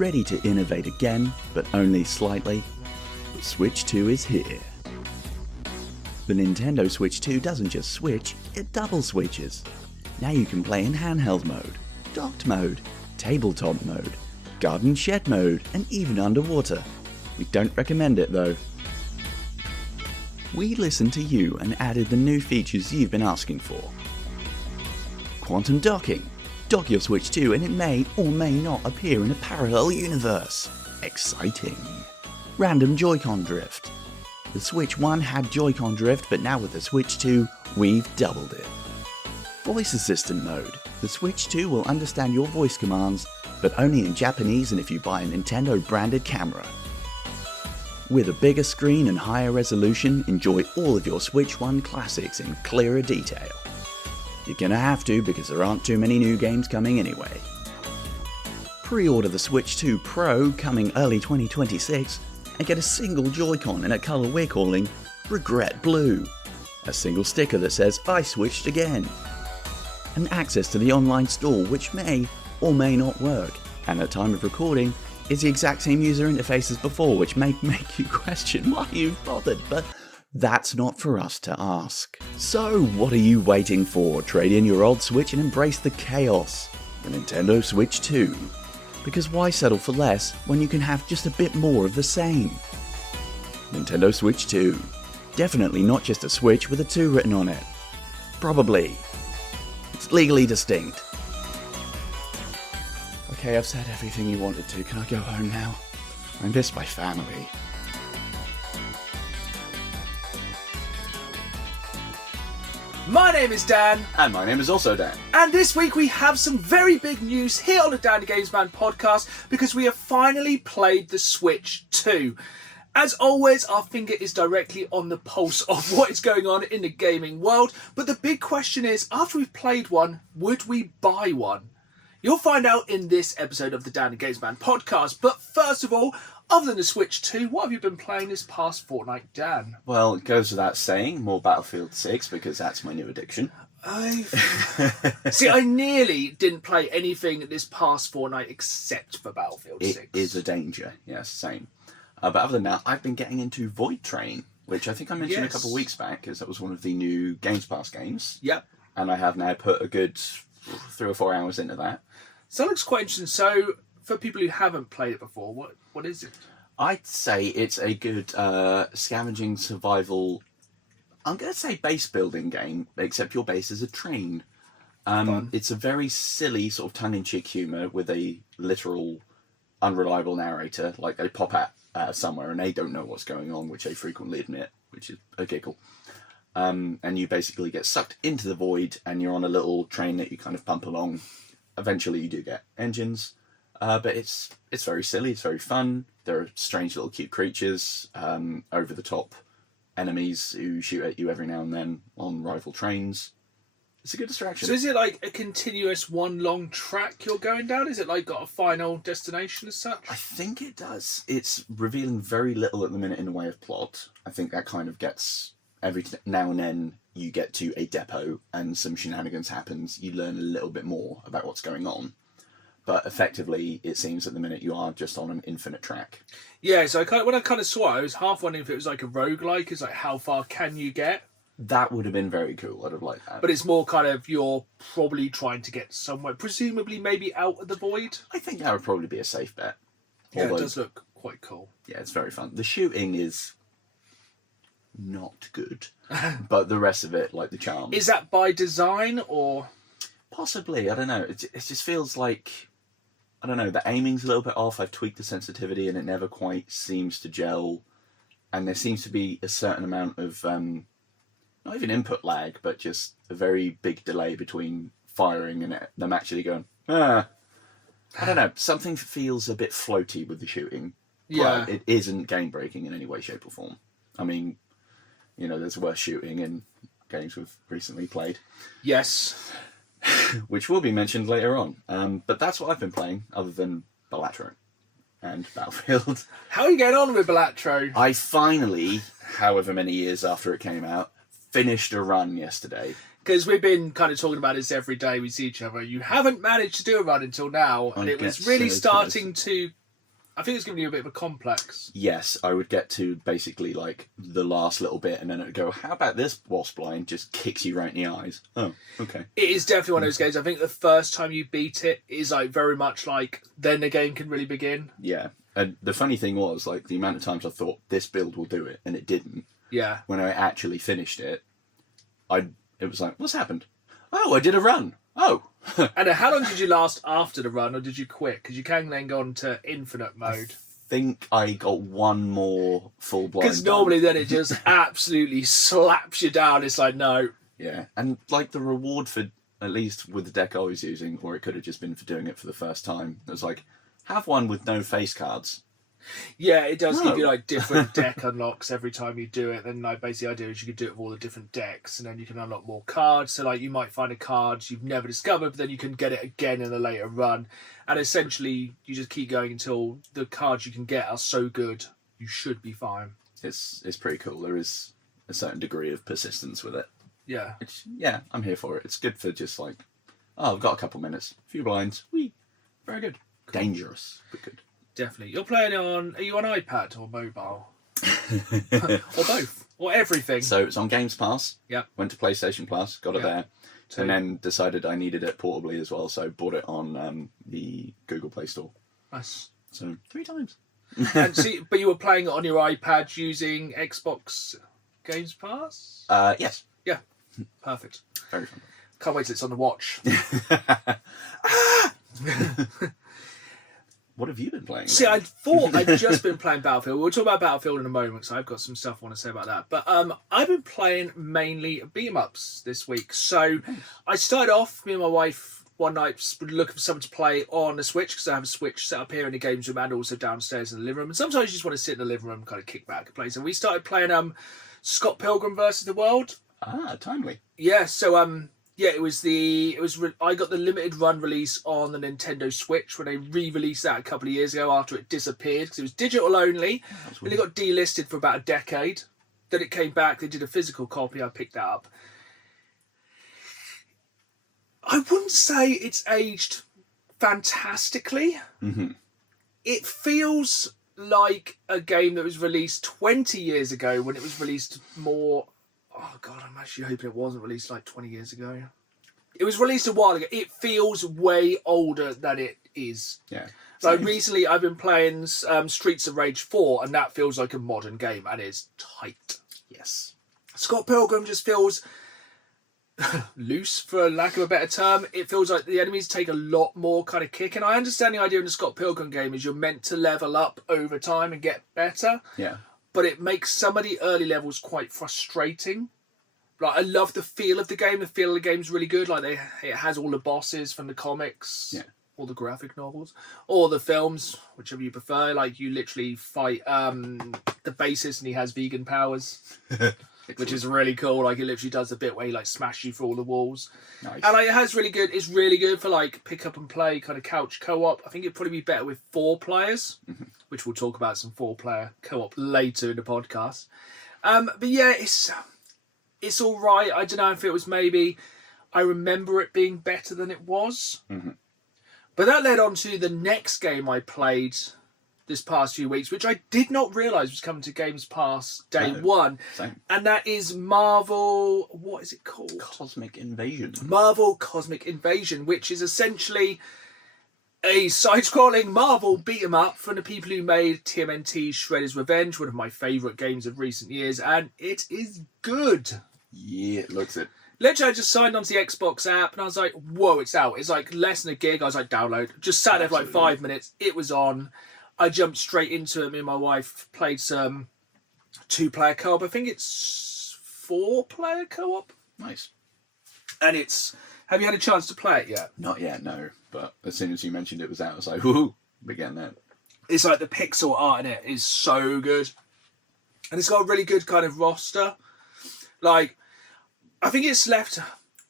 ready to innovate again, but only slightly. The Switch 2 is here. The Nintendo Switch 2 doesn't just switch, it double switches. Now you can play in handheld mode, docked mode, tabletop mode, garden shed mode, and even underwater. We don't recommend it though. We listened to you and added the new features you've been asking for. Quantum docking. Dock your Switch 2 and it may or may not appear in a parallel universe. Exciting. Random Joy-Con drift. The Switch 1 had Joy-Con drift, but now with the Switch 2, we've doubled it. Voice assistant mode. The Switch 2 will understand your voice commands, but only in Japanese and if you buy a Nintendo branded camera. With a bigger screen and higher resolution, enjoy all of your Switch 1 classics in clearer detail. You're gonna have to because there aren't too many new games coming anyway. Pre-order the Switch 2 Pro coming early 2026 and get a single Joy-Con in a colour we're calling Regret Blue. A single sticker that says I switched again. And access to the online store which may or may not work, and at time of recording is the exact same user interface as before, which may make you question why you've bothered, but that's not for us to ask. So what are you waiting for? Trade in your old Switch and embrace the chaos. The Nintendo Switch 2. Because why settle for less when you can have just a bit more of the same? Nintendo Switch 2. Definitely not just a Switch with a 2 written on it. Probably. It's legally distinct. Okay, I've said everything you wanted to. Can I go home now? I miss my family. My name is Dan. And my name is also Dan. And this week we have some very big news here on the DTGM Podcast because we have finally played the Switch 2. As always, our finger is directly on the pulse of what is going on in the gaming world. But the big question is, after we've played one, would we buy one? You'll find out in this episode of the DTGM Podcast. But first of all, other than the Switch 2, what have you been playing this past fortnight, Dan? Well, it goes without saying, more Battlefield 6, because that's my new addiction. See, I nearly didn't play anything this past fortnight except for Battlefield 6. It is a danger, yes, same. But other than that, I've been getting into Void Train, which I think I mentioned a couple of weeks back, because that was one of the new Games Pass games. Yep. And I have now put a good 3 or 4 hours into that. So that looks quite interesting. So, for people who haven't played it before, what is it? I'd say it's a good scavenging survival, I'm going to say base building game, except your base is a train. It's a very silly sort of tongue-in-cheek humour with a literal unreliable narrator, like they pop out somewhere and they don't know what's going on, which they frequently admit, which is a giggle. And you basically get sucked into the void and you're on a little train that you kind of pump along. Eventually you do get engines. But it's very silly, it's very fun. There are strange little cute creatures, over-the-top enemies who shoot at you every now and then on rival trains. It's a good distraction. So is it like a continuous one long track you're going down? Is it like got a final destination as such? I think it does. It's revealing very little at the minute in the way of plot. I think that kind of gets, every now and then you get to a depot and some shenanigans happens. You learn a little bit more about what's going on. But effectively, it seems at the minute you are just on an infinite track. Yeah, so when I kind of saw it, I was half wondering if it was like a roguelike. It's like, how far can you get? That would have been very cool. I'd have liked that. But it's more kind of, you're probably trying to get somewhere, presumably maybe out of the void. I think that would probably be a safe bet. Yeah, it does look quite cool. Yeah, it's very fun. The shooting is not good, but the rest of it, like the charm. Is that by design or? Possibly, I don't know. It just feels like, I don't know, the aiming's a little bit off. I've tweaked the sensitivity and it never quite seems to gel. And there seems to be a certain amount of, not even input lag, but just a very big delay between firing and them actually going, I don't know, something feels a bit floaty with the shooting. Yeah. But it isn't game-breaking in any way, shape or form. I mean, you know, there's worse shooting in games we've recently played. Yes. Which will be mentioned later on. But that's what I've been playing, other than Balatro and Battlefield. How are you getting on with Balatro? I finally, however many years after it came out, finished a run yesterday. Because we've been kind of talking about this every day we see each other. You haven't managed to do a run until now, and it was really starting to I think it's giving you a bit of a complex. Yes, I would get to basically like the last little bit and then it would go, how about this wasp line? Just kicks you right in the eyes. Oh, okay. It is definitely one of those games. I think the first time you beat it is like very much like then the game can really begin. Yeah. And the funny thing was, like, the amount of times I thought this build will do it and it didn't. Yeah. When I actually finished it, it was like, what's happened? Oh, I did a run. Oh. And how long did you last after the run, or did you quit? Because you can then go on to infinite mode. I think I got one more full blind. Because normally then it just absolutely slaps you down. It's like, no. Yeah. And like the reward for, at least with the deck I was using, or it could have just been for doing it for the first time, it was like, have one with no face cards. Yeah, it does give you like different deck unlocks every time you do it. Then like basically the idea is you could do it with all the different decks, and then you can unlock more cards. So like you might find a card you've never discovered, but then you can get it again in a later run. And essentially you just keep going until the cards you can get are so good you should be fine. It's pretty cool. There is a certain degree of persistence with it. Yeah. Yeah, I'm here for it. It's good for just like, oh, I've got a couple minutes, a few blinds. Whee. Very good. Dangerous, but good. Definitely. You're playing are you on iPad or mobile? Or both? Or everything? So it's on Games Pass. Yeah. Went to PlayStation Plus, got it there. And then decided I needed it portably as well, so bought it on the Google Play Store. Nice. So 3 times. And see, but you were playing it on your iPad using Xbox Games Pass? Yes. Yeah. Perfect. Very fun. Can't wait till it's on the watch. What have you been playing? See, I thought I'd just been playing Battlefield. We'll talk about Battlefield in a moment, so I've got some stuff I want to say about that. But I've been playing mainly beat-em-ups this week. So I started off, me and my wife, one night looking for something to play on the Switch, because I have a Switch set up here in the games room and also downstairs in the living room. And sometimes you just want to sit in the living room and kind of kick back and play. So we started playing Scott Pilgrim versus the World. Ah, timely. Yeah, so yeah, I got the limited run release on the Nintendo Switch when they re-released that a couple of years ago after it disappeared, because it was digital only. And it got delisted for about a decade. Then it came back, they did a physical copy, I picked that up. I wouldn't say it's aged fantastically. Mm-hmm. It feels like a game that was released 20 years ago when it was released more... Oh, God, I'm actually hoping it wasn't released like 20 years ago. It was released a while ago. It feels way older than it is. Yeah. Like recently I've been playing Streets of Rage 4, and that feels like a modern game and is tight. Yes. Scott Pilgrim just feels loose, for lack of a better term. It feels like the enemies take a lot more kind of kick. And I understand the idea in the Scott Pilgrim game is you're meant to level up over time and get better. Yeah. But it makes some of the early levels quite frustrating. Like, I love the feel of the game. The feel of the game's really good. Like, it has all the bosses from the comics, or the graphic novels, or the films, whichever you prefer. Like, you literally fight the bassist and he has vegan powers, which is really cool. Like, it literally does the bit where he, like, smashes you through all the walls. Nice. And, like, it's really good for, like, pick up and play kind of couch co-op. I think it'd probably be better with 4 players. Mm-hmm. Which we'll talk about some 4-player co-op later in the podcast. But yeah, it's all right. I don't know if it was maybe... I remember it being better than it was. Mm-hmm. But that led on to the next game I played this past few weeks, which I did not realise was coming to Games Pass day one. Same. And that is Marvel... What is it called? Cosmic Invasion. Marvel Cosmic Invasion, which is essentially... a side-scrolling Marvel beat-em-up from the people who made TMNT Shredder's Revenge, one of my favourite games of recent years, and it is good. Yeah, it looks it. Literally, I just signed onto the Xbox app, and I was like, whoa, it's out. It's like less than a gig. I was like, download. Just sat there for like 5 minutes. It was on. I jumped straight into it. Me and my wife played some 2-player co-op. I think it's 4-player co-op. Nice. And it's... Have you had a chance to play it yet? Not yet, no. But as soon as you mentioned it was out, I was like, woohoo, we're getting that. It's like the pixel art in it is so good. And it's got a really good kind of roster. Like, I think it's left...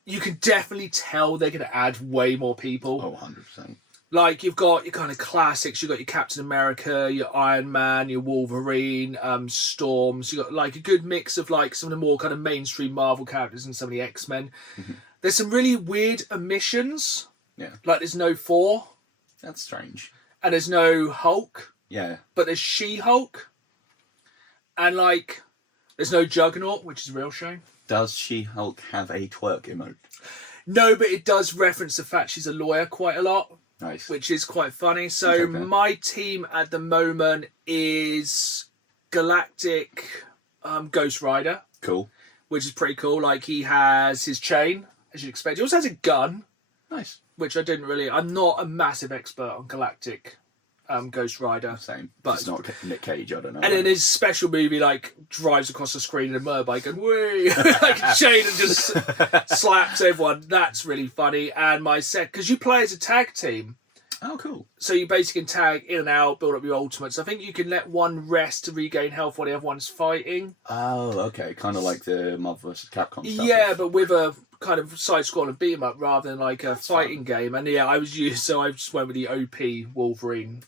You can definitely tell they're going to add way more people. Oh, 100%. Like, you've got your kind of classics. You've got your Captain America, your Iron Man, your Wolverine, Storms. You've got, like, a good mix of, like, some of the more kind of mainstream Marvel characters and some of the X-Men. Mm-hmm. There's some really weird omissions. Yeah. Like, there's no Thor. That's strange. And there's no Hulk. Yeah. But there's She-Hulk. And, like, there's no Juggernaut, which is a real shame. Does She-Hulk have a twerk emote? No, but it does reference the fact she's a lawyer quite a lot. Nice. Which is quite funny. So my team at the moment is Galactic Ghost Rider. Cool. Which is pretty cool. Like, he has his chain, as you'd expect. He also has a gun. Nice. Which I'm not a massive expert on Galactic Ghost Rider. Same. But it's not Nick Cage, I don't know. And then his special movie, like, drives across the screen in a motorbike and whee! Like a chain and just slaps everyone. That's really funny. And my set, because you play as a tag team. Oh, cool. So you basically can tag in and out, build up your ultimates. I think you can let one rest to regain health while the other one's fighting. Oh, okay. Kind of like the Marvel vs. Capcom stuff. Yeah, but with a kind of side-scrolling beat-em up rather than like a fighting game. And yeah, I just went with the OP Wolverine.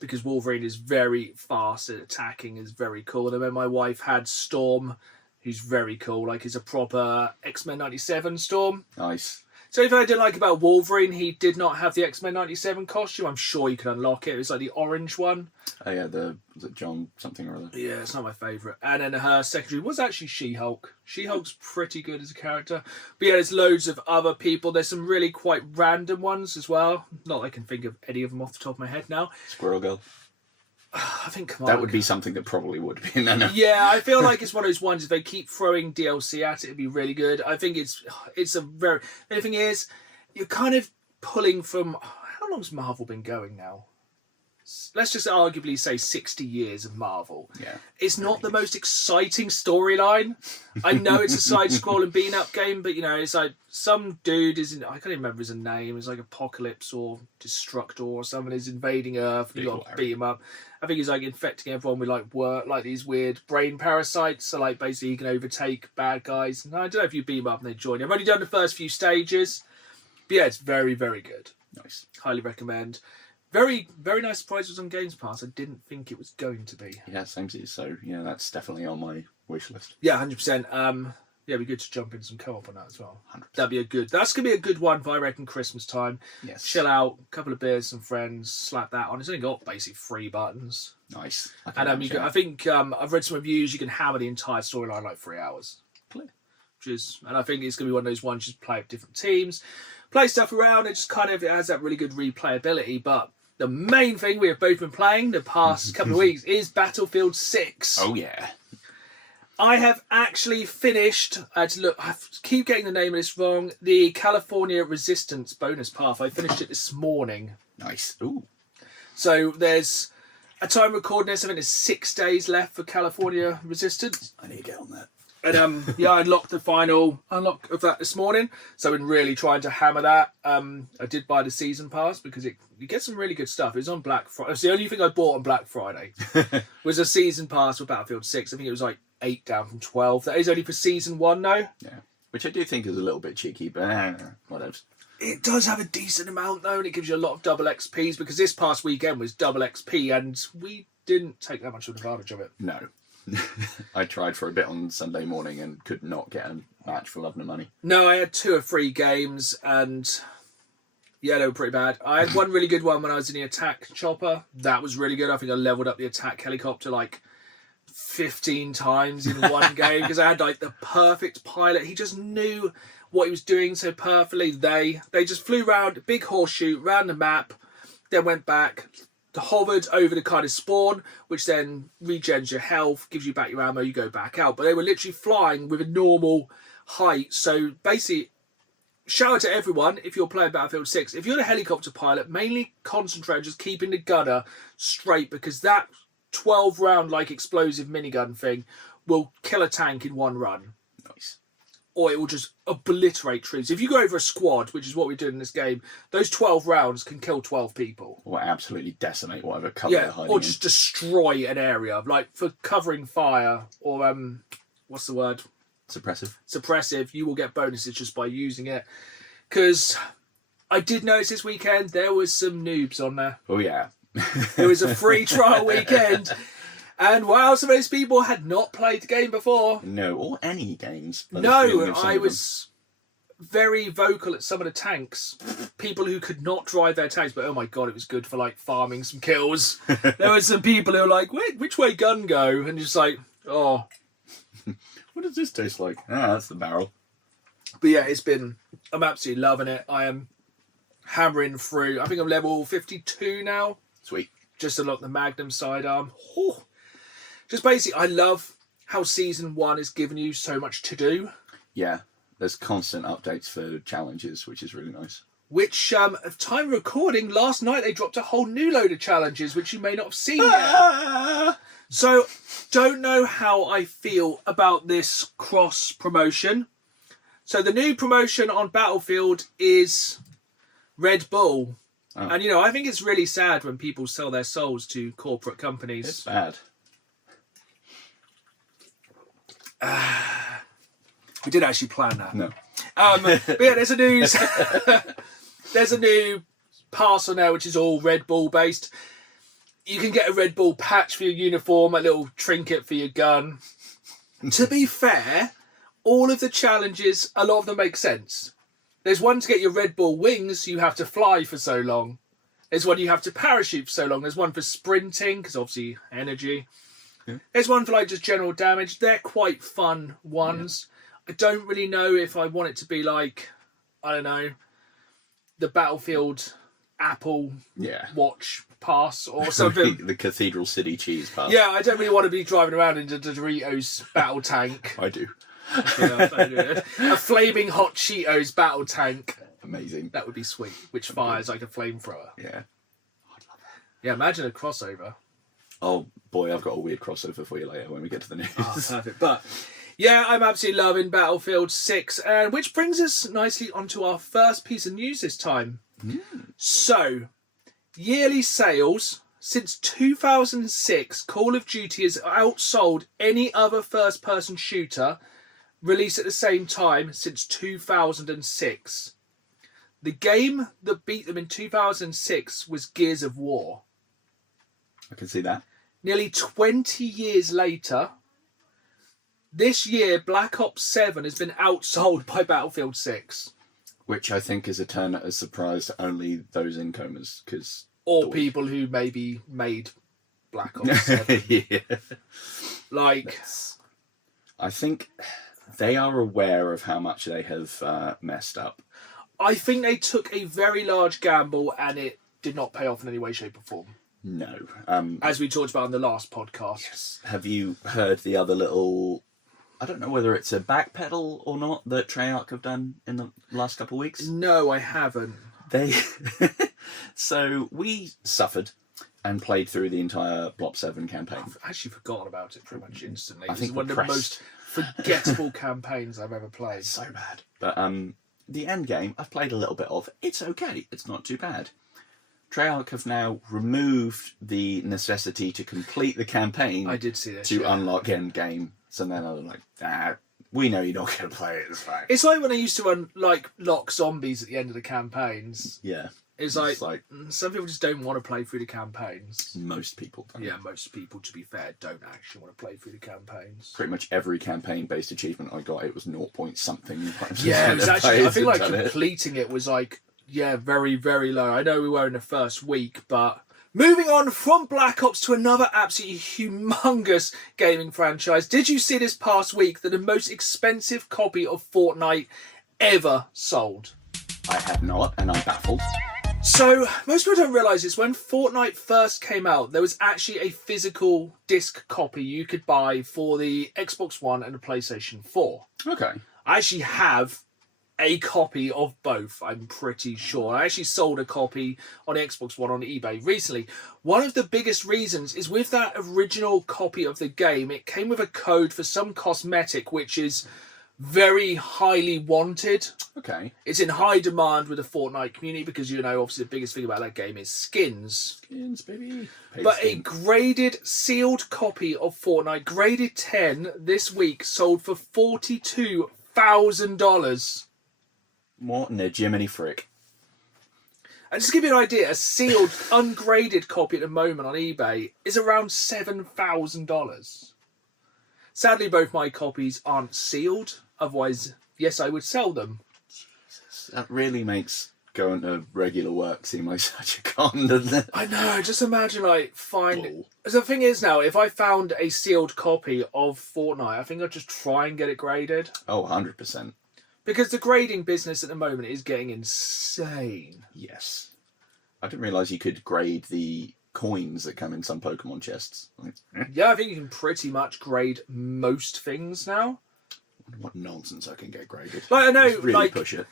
Because Wolverine is very fast at attacking, is very cool. And then my wife had Storm, who's very cool. Like, he's a proper X-Men 97 Storm. Nice. So if I didn't like about Wolverine, he did not have the X-Men 97 costume. I'm sure you can unlock it. It was like the orange one. Oh yeah, was it John something or other? Yeah, it's not my favourite. And then her secondary was actually She-Hulk. She-Hulk's pretty good as a character. But yeah, there's loads of other people. There's some really quite random ones as well. Not that I can think of any of them off the top of my head now. Squirrel Girl. I think That would be something that probably would be. No. Yeah, I feel like it's one of those ones, if they keep throwing DLC at it, it'd be really good. I think it's a very... The only thing is, you're kind of pulling from... How long's Marvel been going now? Let's just arguably say 60 years of Marvel. Yeah. It's not the most exciting storyline. I know it's a side-scrolling beat-up game, but, you know, it's like some dude I can't even remember his name. It's like Apocalypse or Destructor or someone is invading Earth. And you got to beat him up. I think he's like infecting everyone with like these weird brain parasites. So like basically he can overtake bad guys. And I don't know if you beat him up and they join you. I've only done the first few stages. But yeah, it's very, very good. Nice. Highly recommend. Very, very nice surprise it was on Games Pass. I didn't think it was going to be. Yeah, same as you. So, yeah, that's definitely on my wish list. Yeah, 100%. Yeah, it'd be good to jump in some co-op on that as well. 100%. That's going to be a good one for, I reckon, Christmas time. Yes. Chill out, a couple of beers, some friends, slap that on. It's only got basically 3 buttons. Nice. And I think I've read some reviews, you can hammer the entire storyline in like 3 hours. Clear. And I think it's going to be one of those ones you just play with different teams, play stuff around, it just kind of has that really good replayability, but the main thing we have both been playing the past couple of weeks is Battlefield 6. Oh, yeah. I have actually finished, I keep getting the name of this wrong, the California Resistance bonus path. I finished it this morning. Nice. Ooh. So there's a time recording this, I think there's 6 days left for California Resistance. I need to get on that. And yeah, I unlocked the final unlock of that this morning. So I've been really trying to hammer that. I did buy the season pass because you get some really good stuff. It was on Black Friday. It's the only thing I bought on Black Friday was a season pass for Battlefield 6. I think it was like 8 down from 12. That is only for season 1 though. Yeah, which I do think is a little bit cheeky, but whatever. It does have a decent amount though, and it gives you a lot of double XPs because this past weekend was double XP, and we didn't take that much advantage of it. No. I tried for a bit on Sunday morning and could not get a match for love nor money. No, I had 2 or 3 games and yeah, they were pretty bad. I had one really good one when I was in the attack chopper. That was really good. I think I leveled up the attack helicopter like 15 times in one game because I had like the perfect pilot. He just knew what he was doing so perfectly. They just flew round, big horseshoe, round the map, then went back, hovered over the kind of spawn, which then regens your health, gives you back your ammo, you go back out. But they were literally flying with a normal height. So basically, shout out to everyone if you're playing Battlefield 6. If you're the helicopter pilot, mainly concentrate on just keeping the gunner straight because that 12 round like explosive minigun thing will kill a tank in 1 run. Nice. Or it will just obliterate troops. If you go over a squad, which is what we do in this game, those 12 rounds can kill 12 people. Or absolutely decimate whatever cover they're hiding or just destroy an area. Like for covering fire or, what's the word? Suppressive. You will get bonuses just by using it. Because I did notice this weekend there was some noobs on there. Oh, yeah. It was a free trial weekend. And wow, some of those people had not played the game before. No, or any games. No, I was very vocal at some of the tanks. People who could not drive their tanks, but oh my god, it was good for like farming some kills. There were some people who were like, which way gun go? And just like, oh. What does this taste like? Ah, that's the barrel. But yeah, I'm absolutely loving it. I am hammering through. I think I'm level 52 now. Sweet. Just unlock the Magnum sidearm. Oh. Just basically, I love how Season 1 is giving you so much to do. Yeah, there's constant updates for challenges, which is really nice. Which, of time of recording, last night they dropped a whole new load of challenges, which you may not have seen yet. So, don't know how I feel about this cross-promotion. So, the new promotion on Battlefield is Red Bull. Oh. And, I think it's really sad when people sell their souls to corporate companies. It's bad. We didn't actually plan that. No. But yeah, there's a new pass on there which is all Red Bull based. You can get a Red Bull patch for your uniform, a little trinket for your gun. To be fair, all of the challenges, a lot of them make sense. There's one to get your Red Bull wings, you have to fly for so long. There's one you have to parachute for so long. There's one for sprinting, because obviously energy. Yeah. There's one for like just general damage. They're quite fun ones. Yeah. I don't really know if I want it to be like, I don't know, the Battlefield Apple Watch pass or something. The Cathedral City cheese pass. Yeah, I don't really want to be driving around in the Doritos battle tank. I do. A flaming hot Cheetos battle tank. Amazing. That would be sweet. Which fires like a flamethrower. Yeah. I'd love that. Yeah, imagine a crossover. Oh boy, I've got a weird crossover for you later when we get to the news. Oh, perfect. But yeah, I'm absolutely loving Battlefield 6, and which brings us nicely onto our first piece of news this time. So, yearly sales. Since 2006, Call of Duty has outsold any other first-person shooter released at the same time since 2006. The game that beat them in 2006 was Gears of War. I can see that. Nearly 20 years later, this year Black Ops 7 has been outsold by Battlefield 6. Which I think is a turn that has surprised only those incomers, because... Or people who maybe made Black Ops 7. Yeah. Like... I think they are aware of how much they have messed up. I think they took a very large gamble and it did not pay off in any way, shape or form. No. As we talked about in the last podcast. Yes. Have you heard the other little... I don't know whether it's a backpedal or not that Treyarch have done in the last couple of weeks. No, I haven't. So we suffered and played through the entire Blob 7 campaign. I've actually forgotten about it pretty much instantly. I think it's one of the most forgettable campaigns I've ever played. So bad. But the end game, I've played a little bit of. It's okay. It's not too bad. Treyarch have now removed the necessity to complete the campaign. I did see this, to unlock end game. So then I was like, we know you're not going to play it. It's fine. It's like when I used to unlock zombies at the end of the campaigns. Yeah. It's like some people just don't want to play through the campaigns. Most people don't. Yeah, most people, to be fair, don't actually want to play through the campaigns. Pretty much every campaign-based achievement I got, it was 0 point something. Yeah, it was actually, I think completing it was very, very low. I know we were in the first week, but... Moving on from Black Ops to another absolutely humongous gaming franchise. Did you see this past week that the most expensive copy of Fortnite ever sold? I have not, and I'm baffled. So, most people don't realise this. When Fortnite first came out, there was actually a physical disc copy you could buy for the Xbox One and the PlayStation 4. Okay. I actually have a copy of both, I'm pretty sure. I actually sold a copy on the Xbox One on eBay recently. One of the biggest reasons is with that original copy of the game, it came with a code for some cosmetic which is very highly wanted. Okay. It's in high demand with the Fortnite community because, obviously the biggest thing about that game is skins. Skins, baby. A graded, sealed copy of Fortnite, graded 10, this week, sold for $42,000. What in the Jiminy frick? And just to give you an idea, a sealed, ungraded copy at the moment on eBay is around $7,000. Sadly, both my copies aren't sealed. Otherwise, yes, I would sell them. That really makes going to regular work seem like such a con, doesn't it? I know. Just imagine, like, Lol. The thing is now, if I found a sealed copy of Fortnite, I think I'd just try and get it graded. Oh, 100%. Because the grading business at the moment is getting insane. Yes. I didn't realise you could grade the coins that come in some Pokemon chests. Yeah, I think you can pretty much grade most things now. What nonsense I can get graded. Like, I know, Just really like, push it.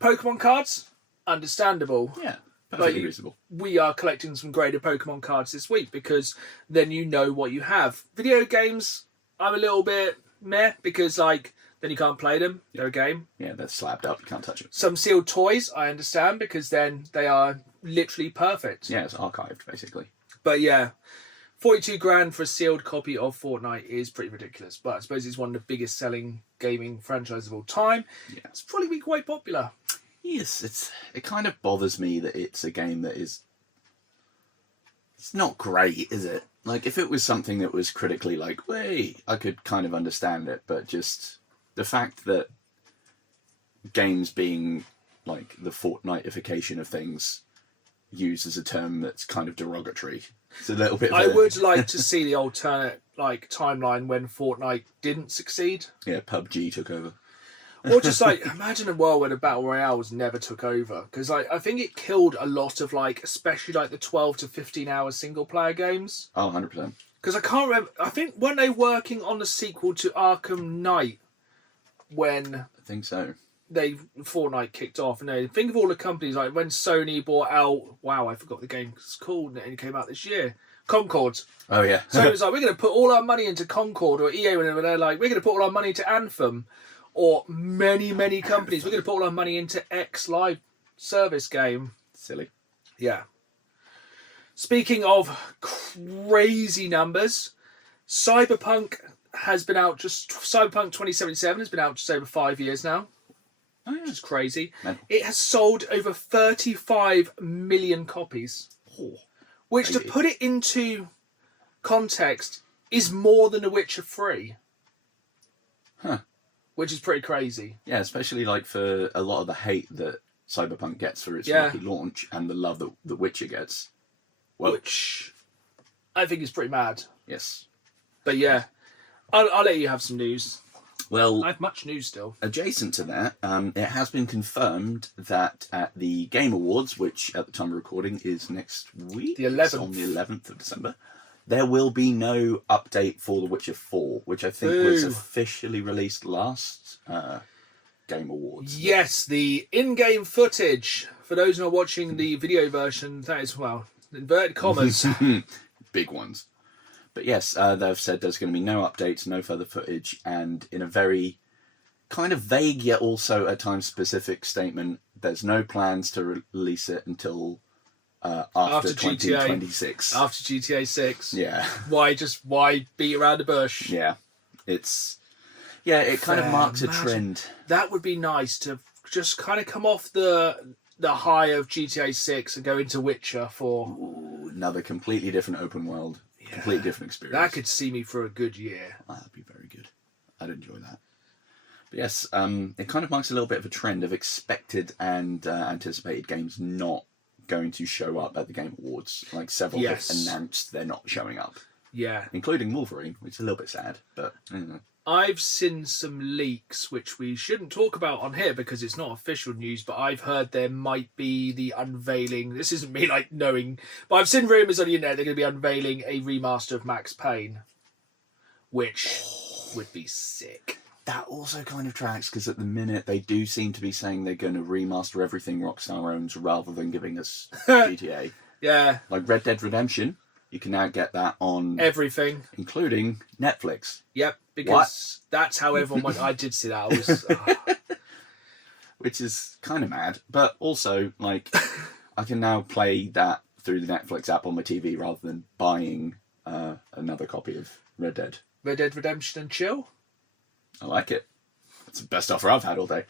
Pokemon cards, understandable. Yeah, perfectly Like, reasonable. we are collecting some graded Pokemon cards this week because then you know what you have. Video games, I'm a little bit meh because, like, then you can't play them. They're a game. Yeah, they're slabbed up. You can't touch them. Some sealed toys, I understand, because then they are literally perfect. Yeah, it's archived, basically. But yeah, 42 grand for a sealed copy of Fortnite is pretty ridiculous. But I suppose it's one of the biggest selling gaming franchises of all time. Yeah. It's probably been quite popular. Yes, it kind of bothers me that it's a game that is... It's not great, is it? Like, if it was something that was critically like, wait, I could kind of understand it. But just the fact that games being, like, the Fortnite-ification of things used as a term that's kind of derogatory. It's a little bit of I would like to see the alternate, like, timeline when Fortnite didn't succeed. Yeah, PUBG took over. Or just, like, imagine a world where the Battle Royales never took over. Because, like, I think it killed a lot of, like, especially, like, the 12 to 15-hour single-player games. Oh, 100%. Because I can't remember... I think, weren't they working on the sequel to Arkham Knight when I think so. Fortnite kicked off? And they think of all the companies, like, when Sony bought out... Wow, I forgot the game's called, and it came out this year. Concord. Oh, yeah. So it was like, we're going to put all our money into Concord, or EA, whenever they're like, we're going to put all our money into Anthem. Or many, many companies. We're going to put all our money into X live service game. Silly. Yeah. Speaking of crazy numbers, Cyberpunk 2077 has been out just over 5 years now. Oh, yeah. Which is crazy. Man. It has sold over 35 million copies. Oh, Which, to crazy. put it into context, is more than The Witcher 3. Huh. Which is pretty crazy. Yeah, especially like for a lot of the hate that Cyberpunk gets for its Yeah. rocky launch and the love that The Witcher gets. Well, Which I think is pretty mad. yes. But yeah, I'll let you have some news. Well, I have much news still. adjacent to that, it has been confirmed that at the Game Awards, which at the time of recording is next week, The 11th. it's on the 11th of December, there will be no update for The Witcher 4, which I think was Boo. officially released last Game Awards. Yes, the in-game footage. For those who are watching the video version, that is, well, inverted commas. Big ones. But yes, they've said there's going to be no updates, no further footage, and in a very kind of vague yet also at times specific statement, there's no plans to release it until after GTA. 2026. After GTA 6. Yeah. Why beat around the bush? Yeah. It kind of marks a trend. That would be nice to just kind of come off the high of GTA 6 and go into Witcher 4. Ooh, another completely different open world. Completely different experience. That could see me for a good year. Oh, that'd be very good. I'd enjoy that. But yes, it kind of marks a little bit of a trend of expected and anticipated games not going to show up at the Game Awards. Like several have announced they're not showing up. Yeah. Including Wolverine, which is a little bit sad, but you know. I've seen some leaks, which we shouldn't talk about on here because it's not official news, but I've heard there might be the unveiling. This isn't me like knowing, but I've seen rumours on the internet they're going to be unveiling a remaster of Max Payne, which would be sick. That also kind of tracks because at the minute they do seem to be saying they're going to remaster everything Rockstar owns rather than giving us GTA. Yeah. Like Red Dead Redemption, you can now get that on everything, including Netflix. Yep, because that's how everyone went. I did see that. I was, which is kind of mad, but also like I can now play that through the Netflix app on my TV rather than buying another copy of Red Dead. Red Dead Redemption and chill. I like it. It's the best offer I've had all day.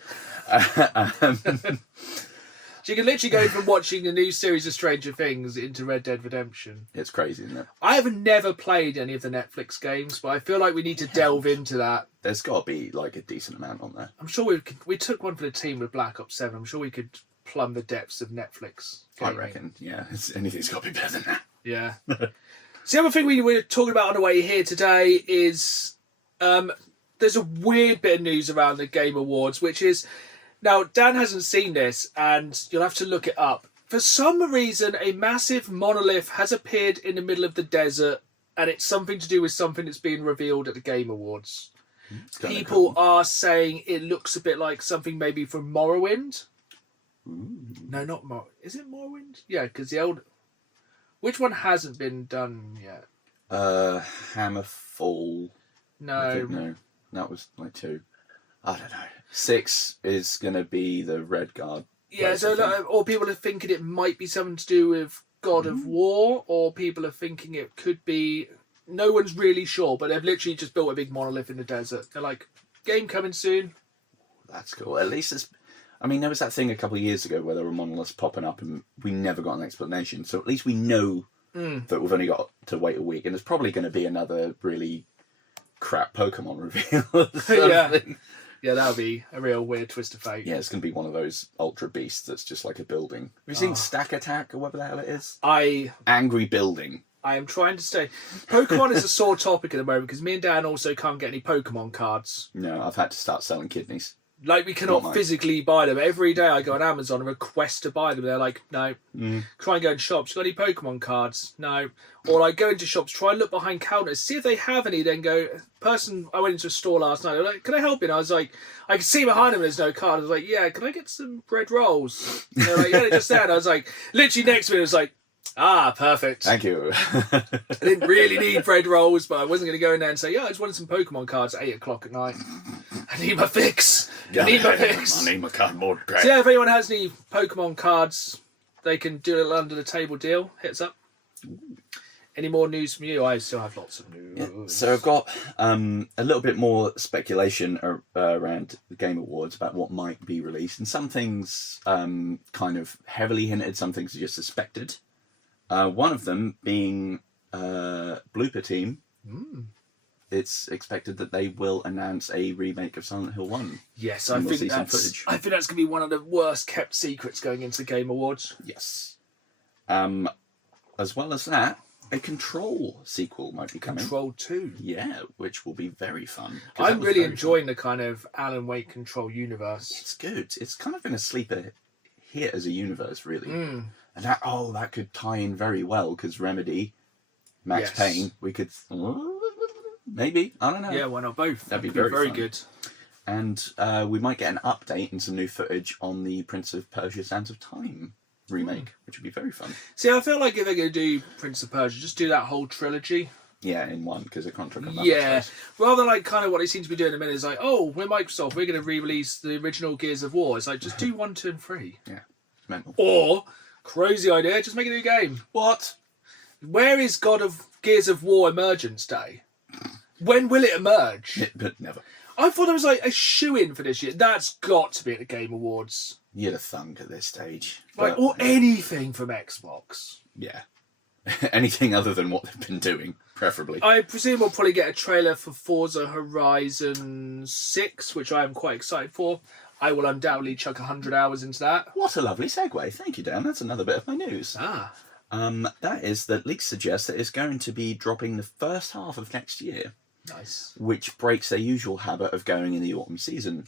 So you can literally go from watching a new series of Stranger Things into Red Dead Redemption. It's crazy, isn't it? I have never played any of the Netflix games, but I feel like we need to delve into that. There's got to be like a decent amount on there. I'm sure we took one for the team with Black Ops 7. I'm sure we could plumb the depths of Netflix gaming. I reckon, yeah. Anything's got to be better than that. Yeah. So the other thing we were talking about on the way here today is there's a weird bit of news around the Game Awards, which is, now Dan hasn't seen this and you'll have to look it up. For some reason, a massive monolith has appeared in the middle of the desert, and it's something to do with something that's being revealed at the Game Awards. People are saying it looks a bit like something maybe from Morrowind. Ooh. No, not Morrowind. Is it Morrowind? Yeah, because the old... Which one hasn't been done yet? Hammerfall. No. No, that was like 2. I don't know. 6 is going to be the Redguard. Yeah, or people are thinking it might be something to do with God of War, or people are thinking it could be... No one's really sure, but they've literally just built a big monolith in the desert. They're like, game coming soon. That's cool. At least it's... I mean, there was that thing a couple of years ago where there were monoliths popping up and we never got an explanation. So at least we know that we've only got to wait a week. And there's probably going to be another really crap Pokemon reveal. Yeah, that would be a real weird twist of fate. Yeah, it's going to be one of those Ultra Beasts that's just like a building. Have you seen Stack Attack or whatever the hell it is? Angry Building. I am trying to stay... Pokemon is a sore topic at the moment because me and Dan also can't get any Pokemon cards. No, I've had to start selling kidneys. Like, we cannot physically buy them. Every day I go on Amazon and request to buy them. They're like, no. Try and go in shops. Got any Pokemon cards? No. Or like go into shops, try and look behind counters, see if they have any, then go... I went into a store last night. They were like, can I help you? And I was like, I could see behind them there's no card. I was like, yeah, can I get some bread rolls? And they're like, yeah, they're just there. And I was like, literally next to me, it was like, perfect. Thank you. I didn't really need bread rolls, but I wasn't going to go in there and say, yeah, I just wanted some Pokemon cards at 8 o'clock at night. I need my fix. I need my cardboard crap. So yeah, if anyone has any Pokemon cards, they can do a little under the table deal. Hit us up. Any more news from you? I still have lots of news. Yeah. So I've got a little bit more speculation around the Game Awards about what might be released. And some things kind of heavily hinted, some things are just suspected. One of them being Blooper Team. It's expected that they will announce a remake of Silent Hill 1. Yes, I think that's going to be one of the worst kept secrets going into the Game Awards. Yes. As well as that, a Control sequel might be coming. Control 2. Yeah, which will be very fun. I'm really enjoying the kind of Alan Wake Control universe. It's good. It's kind of been a sleeper hit as a universe, really. And that could tie in very well, because Remedy, Max Payne, we could... Maybe. I don't know. Yeah, why not both? That'd be very fun. Good. And we might get an update and some new footage on the Prince of Persia Sands of Time remake, which would be very fun. See, I feel like if they're going to do Prince of Persia, just do that whole trilogy. Yeah, in one, because it can't come up. Yeah. Rather than like kind of what they seem to be doing in a minute is like, oh, we're Microsoft, we're going to re-release the original Gears of War. It's like, just do 1, 2 and 3. Yeah. It's mental. Or, crazy idea, just make a new game. What? Where is Gears of War Emergence Day? When will it emerge? But never. I thought there was like a shoe-in for this year. That's got to be at the Game Awards. You'd have thunk at this stage. Like, or anything from Xbox. Yeah. Anything other than what they've been doing, preferably. I presume we'll probably get a trailer for Forza Horizon 6, which I am quite excited for. I will undoubtedly chuck 100 hours into that. What a lovely segue. Thank you, Dan. That's another bit of my news. That is that leaks suggest that it's going to be dropping the first half of next year. Nice. Which breaks their usual habit of going in the autumn season.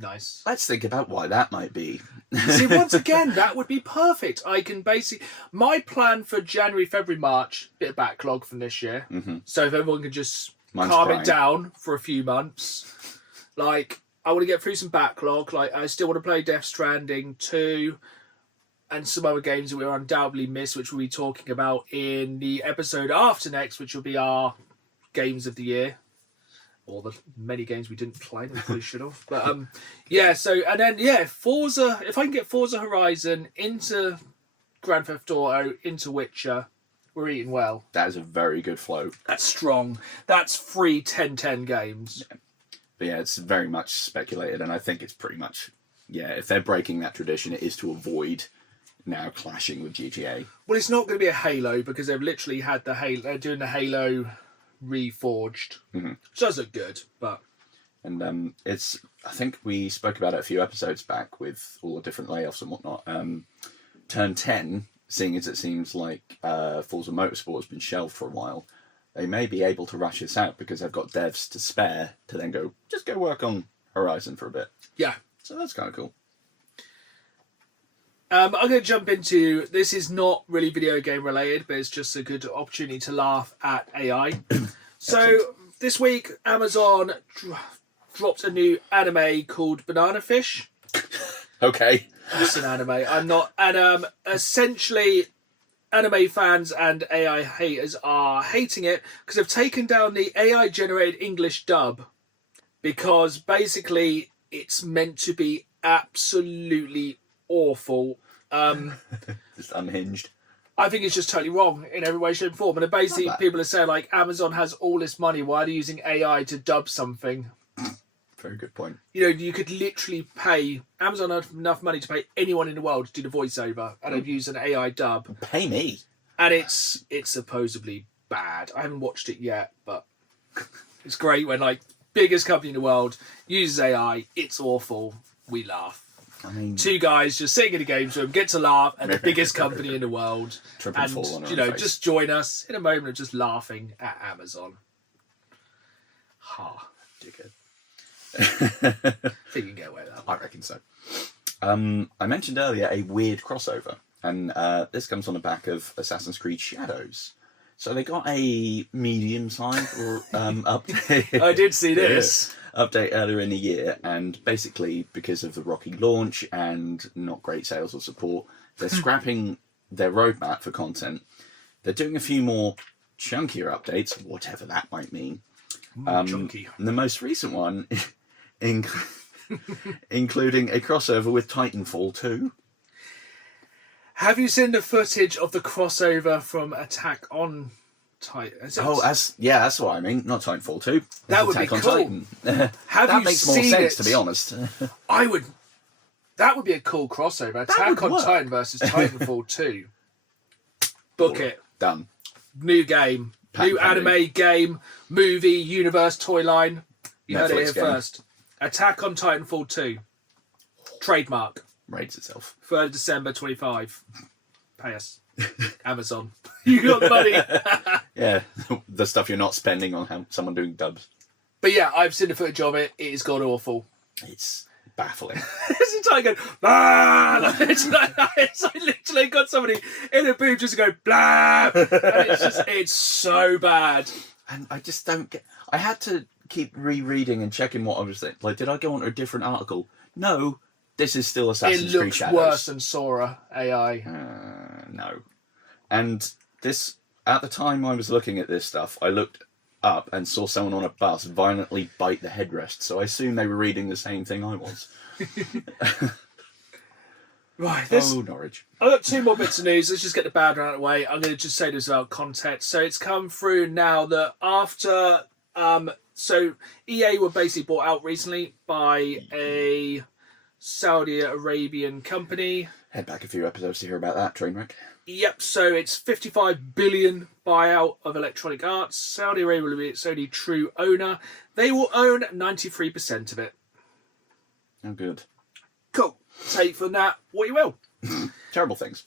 Nice. Let's think about why that might be. See, once again, that would be perfect. I can basically... My plan for January, February, March, bit of backlog from this year. So if everyone can just calm it down for a few months. Like, I want to get through some backlog. Like, I still want to play Death Stranding 2 and some other games that we'll undoubtedly miss, which we'll be talking about in the episode after next, which will be our games of the year. Or the many games we didn't play that we probably should have. But Forza, if I can get Forza Horizon into Grand Theft Auto, into Witcher, we're eating well. That is a very good flow. That's strong. That's 3 10-10 games. Yeah. But yeah, it's very much speculated, and I think it's pretty much, if they're breaking that tradition, it is to avoid now clashing with GTA. Well, it's not going to be a Halo because they've literally had the Halo. They're doing the Halo Reforged, which does look good, but. And it's, I think we spoke about it a few episodes back with all the different layoffs and whatnot. Turn 10, seeing as it seems like Forza Motorsport has been shelved for a while, they may be able to rush this out because they've got devs to spare to then go work on Horizon for a bit. Yeah. So that's kind of cool. I'm going to jump into, this is not really video game related, but it's just a good opportunity to laugh at AI. So this week, Amazon dropped a new anime called Banana Fish. Okay. It's an anime. I'm not. And essentially, anime fans and AI haters are hating it because they've taken down the AI generated English dub because basically it's meant to be absolutely awful. Just unhinged. I think it's just totally wrong in every way, shape, and form. And basically, people are saying, like, Amazon has all this money. Why are they using AI to dub something? Very good point. You know, you could literally pay... Amazon had enough money to pay anyone in the world to do the voiceover, and they've used an AI dub. Pay me. And it's supposedly bad. I haven't watched it yet, but it's great when, like, biggest company in the world uses AI. It's awful. We laugh. I mean, two guys just sitting in a games room get to laugh at the biggest company in the world, and fall on you know, just join us in a moment of just laughing at Amazon. Ha, dickhead. I think you can get away with that. I reckon so. I mentioned earlier a weird crossover, and this comes on the back of Assassin's Creed Shadows. So they got a medium-sized update. I did see this. Update earlier in the year, and basically because of the rocky launch and not great sales or support, they're scrapping their roadmap for content. They're doing a few more chunkier updates, whatever that might mean. Chunky. The most recent one including a crossover with Titanfall 2. Have you seen the footage of the crossover from Attack on Titan? That's what I mean. Not Titanfall 2. That would be on cool. Titan. Have that you makes more seen sense, it? to be honest. That would be a cool crossover. Attack on Titan versus Titanfall 2. Book it. Done. New game. New anime game, movie, universe, toy line. You heard it here first. Attack on Titanfall 2. Trademark. Rates itself. 3rd December 25. Pay us. Amazon. You got the money. Yeah, the stuff you're not spending on someone doing dubs. But yeah, I've seen the footage of it. It has gone awful. It's baffling. It's entirely going, ah! It's like literally got somebody in a booth just go, blah! And it's so bad. And I just don't get... I had to keep rereading and checking what I was saying. Like, did I go on to a different article? No, this is still Assassin's Creed Shadows. It looks worse than Sora AI. No. And this, at the time I was looking at this stuff, I looked up and saw someone on a bus violently bite the headrest, so I assumed they were reading the same thing I was. Right, Norwich. I've got two more bits of news. Let's just get the bad one out of the way. I'm going to just say this about context. So it's come through now that after... so EA were basically bought out recently by a Saudi Arabian company. Head back a few episodes to hear about that train wreck. Yep, so it's 55 billion buyout of Electronic Arts. Saudi Arabia will be its only true owner. They will own 93% of it. Oh, good. Cool. Take from that what you will. Terrible things.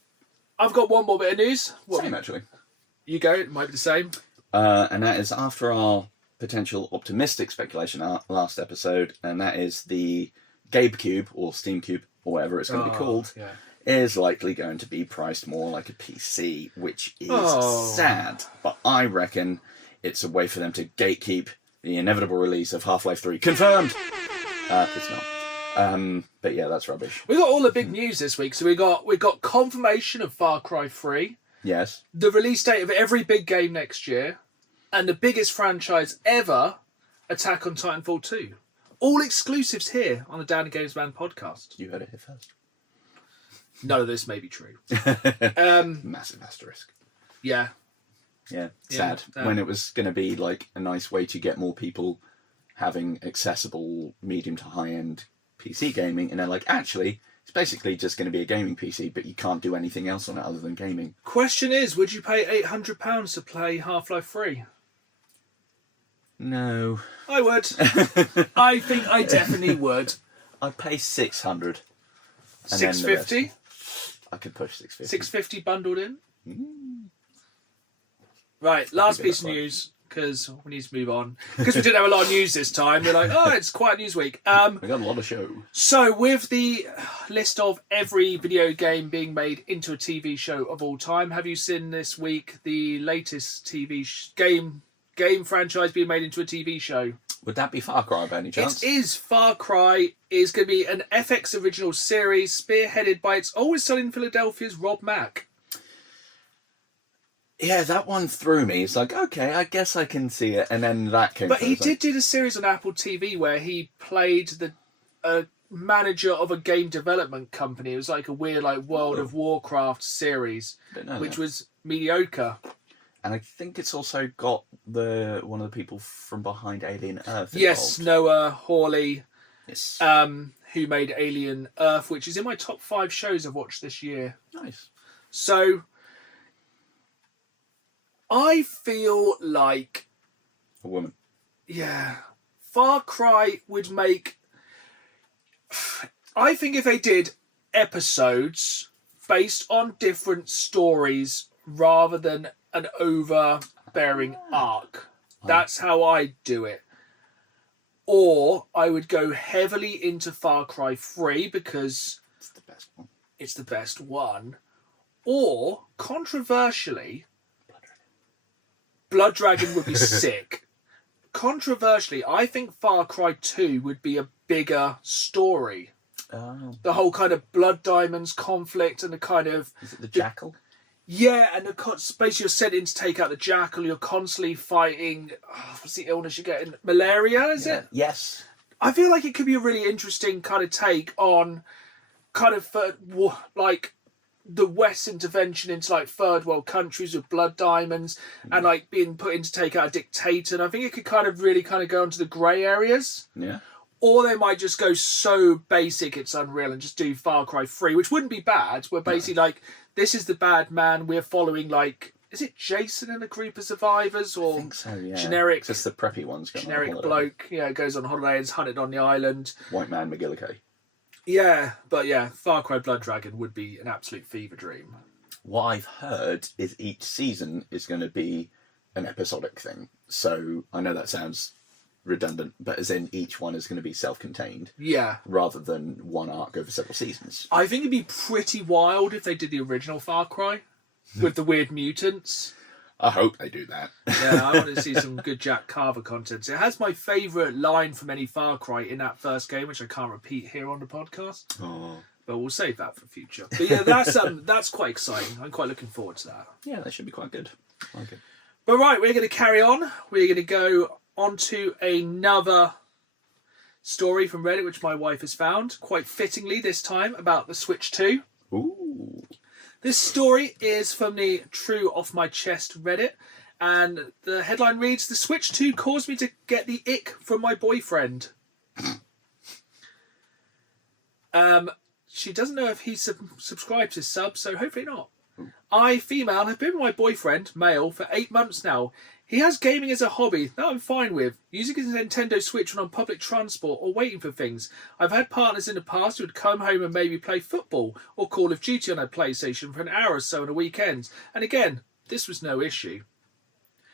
I've got one more bit of news. Same, actually. You go, it might be the same. And that is after our potential optimistic speculation last episode, and that is the Gabe Cube, or Steam Cube, or whatever it's going to be called, is likely going to be priced more like a PC, which is sad. But I reckon it's a way for them to gatekeep the inevitable release of Half-Life 3. Confirmed! It's not. But yeah, that's rubbish. We got all the big news this week. So we got confirmation of Far Cry 3. Yes. The release date of every big game next year. And the biggest franchise ever, Attack on Titanfall 2. All exclusives here on the Down and Games Man podcast. You heard it here first. None of this may be true. Massive asterisk. Yeah. Yeah, sad. When it was going to be like a nice way to get more people having accessible medium to high-end PC gaming, and they're like, actually, It's basically just going to be a gaming PC, but you can't do anything else on it other than gaming. Question is, would you pay £800 to play Half-Life 3? No. I would. I think I definitely would. I'd pay 600. $650? I could push 650. 650 bundled in? Right, last piece of news, because we need to move on. Because we didn't have a lot of news this time. We're like, it's quite a news week. We got a lot of show. So, with the list of every video game being made into a TV show of all time, have you seen this week the latest TV game franchise being made into a TV show? Would that be Far Cry by any chance? It is. Far Cry is going to be an FX original series spearheaded by its always sun in Philadelphia's Rob Mack. Yeah, that one threw me. It's like, okay, I guess I can see it. And then that came But he first, did do the series on Apple TV where he played the manager of a game development company. It was like a weird World of Warcraft series, which was mediocre. And I think it's also got one of the people from behind Alien Earth involved. Yes, Noah Hawley, Yes. who made Alien Earth, which is in my top 5 shows I've watched this year. Nice. So I feel like... A woman. Yeah. Far Cry would make... I think if they did episodes based on different stories rather than an overbearing arc, that's how I do it. Or I would go heavily into Far Cry 3 because It's the best one. it's the best one. Or, controversially, Blood Dragon would be sick. Controversially, I think Far Cry 2 would be a bigger story. Oh. The whole kind of Blood Diamonds conflict and the kind of... Is it the Jackal? Yeah, and the space you're sent in to take out the Jackal, you're constantly fighting... what's the illness you're getting? Malaria, is it? Yes. I feel like it could be a really interesting kind of take on kind of the West intervention into third world countries with blood diamonds and being put in to take out a dictator. And I think it could kind of really go into the grey areas. Yeah. Or they might just go so basic it's unreal and just do Far Cry 3, which wouldn't be bad. We're basically this is the bad man. We're following is it Jason and a group of survivors or I think so, yeah. generic? Just the preppy ones. Generic bloke, goes on holiday and is hunted on the island. White man McGillicuddy. Yeah, but Far Cry Blood Dragon would be an absolute fever dream. What I've heard is each season is going to be an episodic thing. So I know that sounds redundant, but as in each one is going to be self-contained. Yeah. Rather than one arc over several seasons. I think it'd be pretty wild if they did the original Far Cry with the weird mutants. I hope they do that. Yeah, I want to see some good Jack Carver content. It has my favourite line from any Far Cry in that first game, which I can't repeat here on the podcast. Oh. But we'll save that for future. But yeah, that's quite exciting. I'm quite looking forward to that. Yeah, that should be quite good. Okay. But right, we're going to carry on. We're going to go on to another story from Reddit, which my wife has found, quite fittingly this time, about the Switch 2. Ooh. This story is from the True Off My Chest Reddit, and the headline reads, "The Switch 2 caused me to get the ick from my boyfriend." She doesn't know if he subscribed to sub, so hopefully not. I, female, have been with my boyfriend, male, for 8 months now. He has gaming as a hobby that I'm fine with, using his Nintendo Switch when on public transport or waiting for things. I've had partners in the past who would come home and maybe play football or Call of Duty on a PlayStation for an hour or so on a weekend. And again, this was no issue.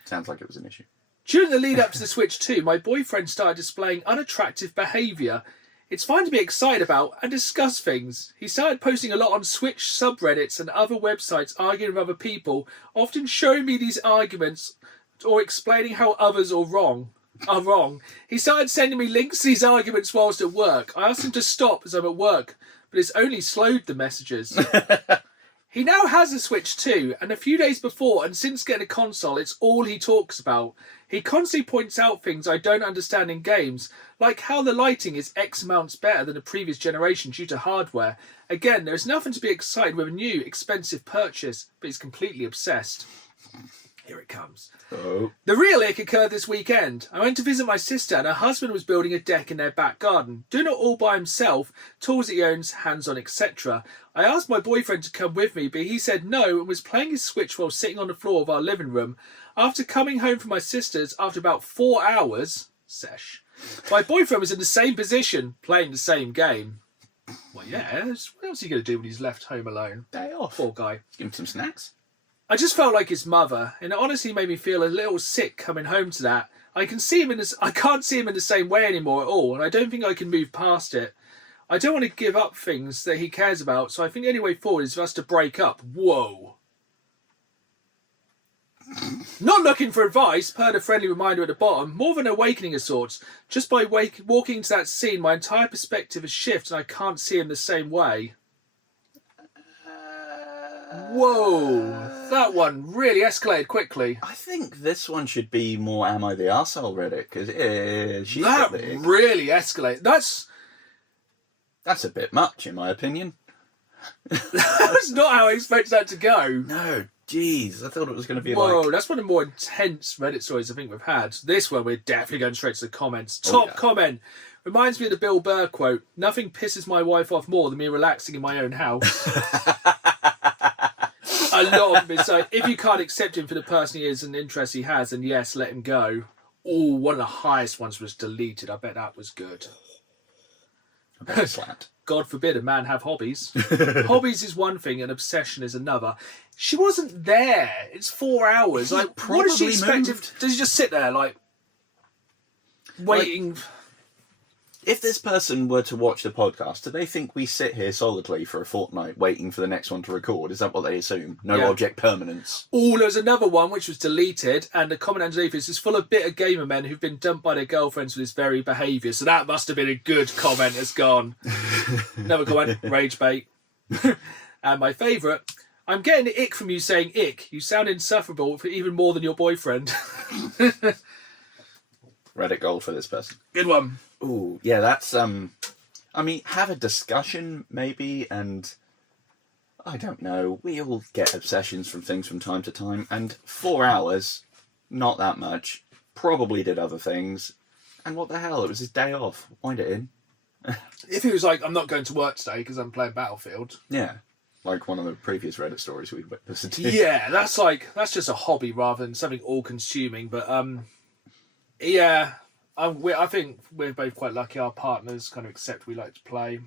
Sounds like it was an issue. During the lead up to the Switch 2, my boyfriend started displaying unattractive behaviour. It's fine to be excited about and discuss things. He started posting a lot on Switch subreddits and other websites arguing with other people, often showing me these arguments or explaining how others are wrong. He started sending me links to these arguments whilst at work. I asked him to stop as I'm at work, but it's only slowed the messages. He now has a Switch 2, and a few days before and since getting a console, it's all he talks about. He constantly points out things I don't understand in games, like how the lighting is X amounts better than the previous generation due to hardware. Again, there is nothing to be excited with a new, expensive purchase, but he's completely obsessed. Here it comes. Oh. The real ick occurred this weekend. I went to visit my sister and her husband was building a deck in their back garden. Doing it all by himself, tools that he owns, hands-on, etc. I asked my boyfriend to come with me, but he said no and was playing his Switch while sitting on the floor of our living room. After coming home from my sister's, after about 4 hours, my boyfriend was in the same position, playing the same game. Well, yeah, what else are you going to do when he's left home alone? Day off. Poor guy. Give him some snacks. I just felt like his mother, and it honestly made me feel a little sick coming home to that. I can't see him in the same way anymore at all, and I don't think I can move past it. I don't want to give up things that he cares about, so I think the only way forward is for us to break up. Whoa. Not looking for advice, per the friendly reminder at the bottom, more of an awakening of sorts. Just by walking into that scene, my entire perspective has shifted and I can't see him the same way. Whoa, that one really escalated quickly. I think this one should be more Am I the Arsehole Reddit, because she's That really escalated. That's a bit much, in my opinion. That's not how I expected that to go. No, jeez, I thought it was going to be that's one of the more intense Reddit stories I think we've had. This one, we're definitely going straight to the comments. Top comment. Reminds me of the Bill Burr quote, "Nothing pisses my wife off more than me relaxing in my own house." A lot of them is like, if you can't accept him for the person he is and the interest he has, then yes, let him go. Oh, one of the highest ones was deleted. I bet that was good. I bet it's slapped. God forbid a man have hobbies. Hobbies is one thing and obsession is another. She wasn't there. It's 4 hours. Like, what does she expect? Does he just sit there, like, waiting? If this person were to watch the podcast, do they think we sit here solidly for a fortnight waiting for the next one to record? Is that what they assume? No object permanence. Oh, there's another one which was deleted, and the comment underneath is full of bitter gamer men who've been dumped by their girlfriends for this very behaviour. So that must have been a good comment that's gone. Another comment, rage bait. And my favourite, I'm getting the ick from you saying ick. You sound insufferable for even more than your boyfriend. Reddit gold for this person. Good one. Ooh, yeah, that's, I mean, have a discussion, maybe, and I don't know, we all get obsessions from things from time to time, and 4 hours, not that much, probably did other things, and what the hell, it was his day off, wind it in. If he was like, I'm not going to work today because I'm playing Battlefield. Yeah, like one of the previous Reddit stories we listened to. Yeah, that's just a hobby rather than something all-consuming, but, yeah, I think we're both quite lucky. Our partners kind of accept we like to play.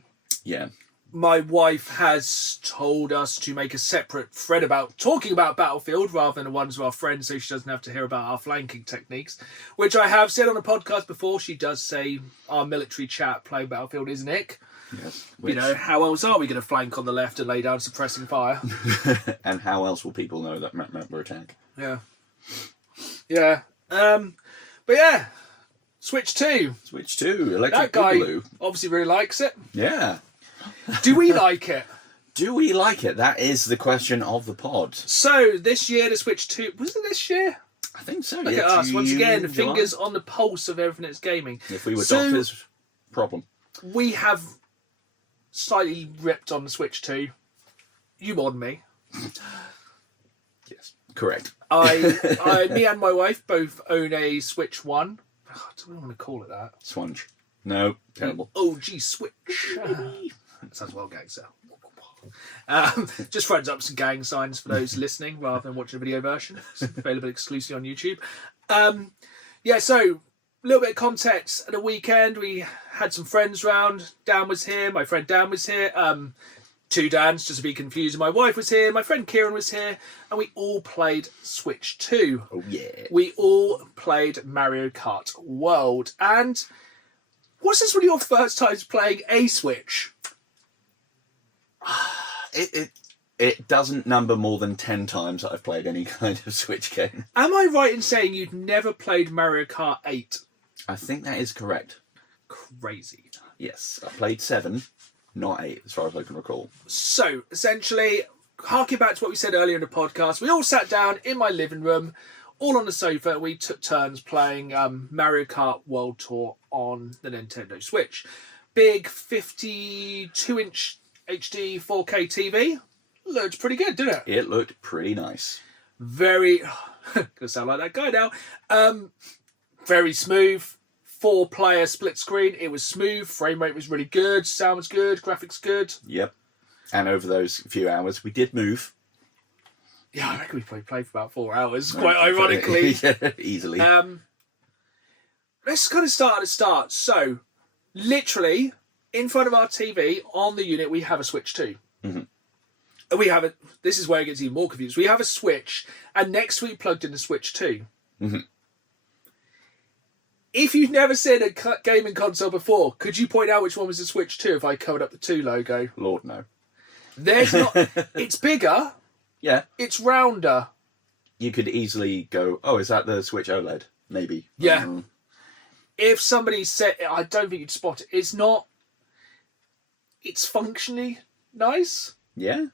Yeah. My wife has told us to make a separate thread about talking about Battlefield rather than the ones of our friends, so she doesn't have to hear about our flanking techniques, which I have said on a podcast before. She does say our military chat playing Battlefield is an ick. Yes. You know, how else are we going to flank on the left and lay down suppressing fire? And how else will people know that we're attack? Yeah. Yeah. But yeah, Switch 2. Switch 2, Electric That guy Boogaloo. obviously really likes it. Yeah. Do we like it? Do we like it? That is the question of the pod. So, this year, the Switch 2... Was it this year? I think so. Look at us, once again, fingers on the pulse of everything that's gaming. If we were doctors, problem. We have slightly ripped on the Switch 2. You more than me. Yes, correct. Me and my wife both own a Switch 1. Oh, do we want to call it that? Swange. No, terrible. OG Switch. That sounds well gangster. Just throws up some gang signs for those listening rather than watching a video version. It's available exclusively on YouTube. Yeah, so a little bit of context. At the weekend, we had some friends round. Dan was here. My friend Dan was here. Two Dans, just to be confused. My wife was here. My friend Kieran was here. And we all played Switch 2. Oh, yeah. We all played Mario Kart World. And was this one of your first times playing a Switch? It doesn't number more than 10 times that I've played any kind of Switch game. Am I right in saying you'd never played Mario Kart 8? I think that is correct. Crazy. Yes, I played 7, not 8, as far as I can recall. So, essentially, harking back to what we said earlier in the podcast, we all sat down in my living room, all on the sofa, and we took turns playing Mario Kart World Tour on the Nintendo Switch. Big 52-inch HD 4K TV. Looked pretty good, didn't it? It looked pretty nice. Very... Gonna sound like that guy now. Very smooth. 4-player split screen. It was smooth. Frame rate was really good. Sound was good. Graphics good. Yep. And over those few hours, we did move. Yeah, I reckon we probably played for about 4 hours, quite ironically. Yeah, easily. Let's kind of start at the start. So, literally, in front of our TV, on the unit, we have a Switch 2. Mm-hmm. We have this is where it gets even more confused. We have a Switch, and next to it plugged in the Switch 2. Mm-hmm. If you've never seen a gaming console before, could you point out which one was the Switch 2 if I covered up the 2 logo? Lord, no. There's not... It's bigger. Yeah. It's rounder. You could easily go, oh, is that the Switch OLED? Maybe. Yeah. If somebody said... I don't think you'd spot it. It's not... It's functionally nice. Yeah.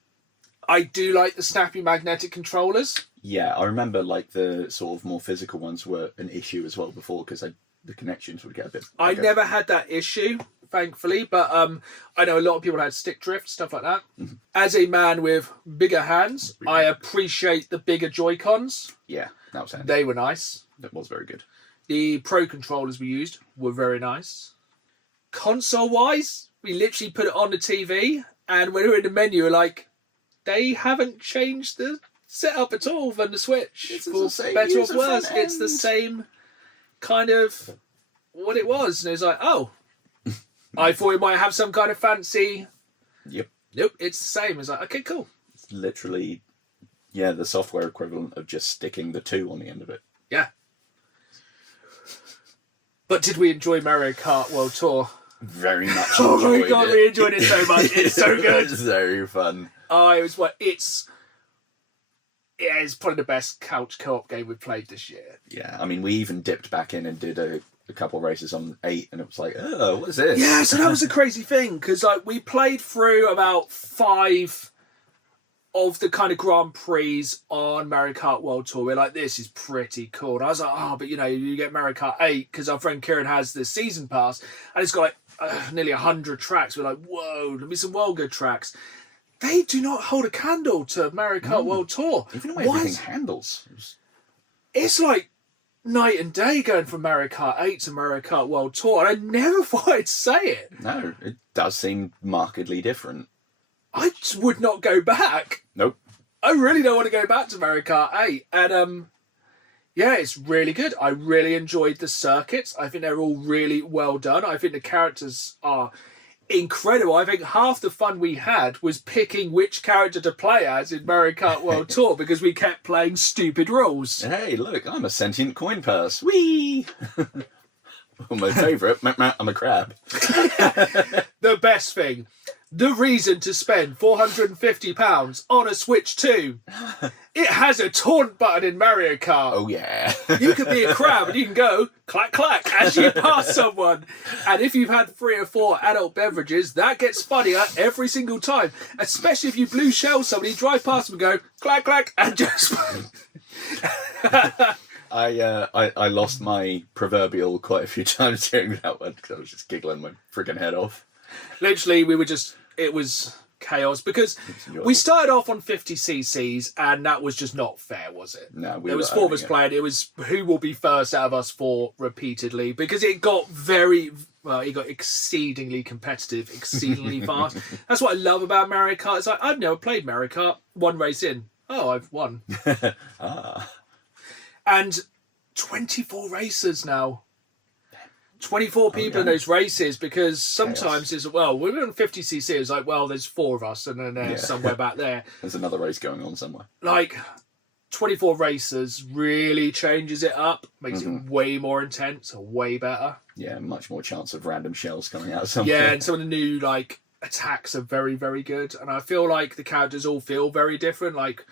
I do like the snappy magnetic controllers. Yeah, I remember like the sort of more physical ones were an issue as well before because the connections would get a bit... I never had that issue, thankfully, but I know a lot of people had stick drift, stuff like that. Mm-hmm. As a man with bigger hands, I appreciate the bigger Joy-Cons. Yeah, that was handy. They were nice. That was very good. The Pro controllers we used were very nice. Console-wise, we literally put it on the TV, and when we were in the menu, we're like, they haven't changed the setup at all than the Switch. It's for the same better or user worse, front it's the end. same kind of what it was. And it was like, oh, I thought it might have some kind of fancy. Yep. Nope, it's the same. It's like, okay, cool. It's literally, yeah, the software equivalent of just sticking the 2 on the end of it. Yeah. But did we enjoy Mario Kart World Tour? Very much. Oh my god, it. we enjoyed it so much. It's so good. It's very fun. Oh, it was what it's probably the best couch co-op game we've played this year. Yeah, I mean, we even dipped back in and did a couple of races on 8, and it was like, oh, what is this? Yeah, so that was a crazy thing because like we played through about 5 of the kind of Grand Prix on Mario Kart World Tour. We're like, this is pretty cool. And I was like, oh, but you know, you get Mario Kart 8 because our friend Kieran has the season pass, and it's got like nearly 100 tracks. We're like, whoa, there'll be some well good tracks. They do not hold a candle to Mario Kart World Tour. Even the way everything handles. It's like night and day going from Mario Kart 8 to Mario Kart World Tour, and I never thought I'd say it. No, it does seem markedly different. I just would not go back. Nope. I really don't want to go back to Mario Kart 8. And yeah, it's really good. I really enjoyed the circuits. I think they're all really well done. I think the characters are incredible. I think half the fun we had was picking which character to play as in Mario Kart World Tour because we kept playing stupid rules. Hey, look, I'm a sentient coin purse. Whee! Well, my favourite, I'm a crab. The best thing, the reason to spend £450 on a Switch 2. It has a taunt button in Mario Kart. Oh, yeah. You could be a crab and you can go clack clack as you pass someone. And if you've had 3 or 4 adult beverages, that gets funnier every single time. Especially if you blue shell somebody, drive past them and go clack clack and just... I lost my proverbial quite a few times during that one because I was just giggling my friggin' head off. Literally, it was chaos because we started off on 50cc's and that was just not fair, was it? No, there was 4 of us playing. It was who will be first out of us 4 repeatedly because it got exceedingly competitive, exceedingly fast. That's what I love about Mario Kart. It's like, I've never played Mario Kart. 1 race in. Oh, I've won. And 24 racers now. 24 people in those races because sometimes it's, well, we're on 50cc. It's like, well, there's 4 of us and then there's somewhere back there. There's another race going on somewhere. Like, 24 racers really changes it up, makes it way more intense, way better. Yeah, much more chance of random shells coming out somewhere. Yeah, and some of the new, like, attacks are very, very good. And I feel like the characters all feel very different. Like,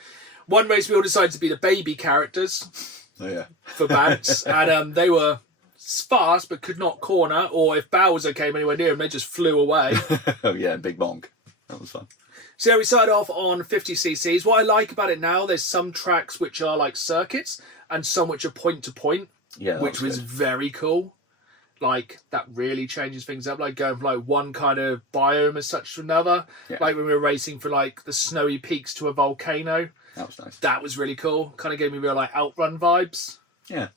one race we all decided to be the baby characters. Oh, yeah. For Bants, and they were fast but could not corner, or if Bowser came anywhere near them, they just flew away. Oh yeah, big bonk. That was fun. So yeah, we started off on 50cc's. What I like about it now, there's some tracks which are like circuits and some which are point to point, which was very cool. Like, that really changes things up, like going from like one kind of biome as such to another. Like when we were racing for like the snowy peaks to a volcano. That was nice. That was really cool. Kind of gave me real like Outrun vibes. Yeah.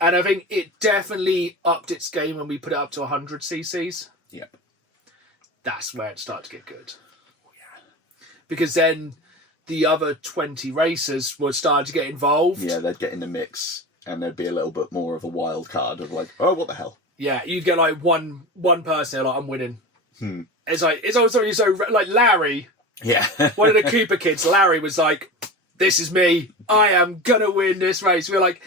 And I think it definitely upped its game when we put it up to 100 cc's. Yep. That's where it started to get good. Oh, yeah. Because then the other 20 racers were starting to get involved. Yeah, they'd get in the mix, and there'd be a little bit more of a wild card of like, oh, what the hell? Yeah, you'd get like one person like, I'm winning. It's also so like Larry. Yeah. One of the Cooper kids, Larry, was like, "This is me. I am gonna win this race." We were like,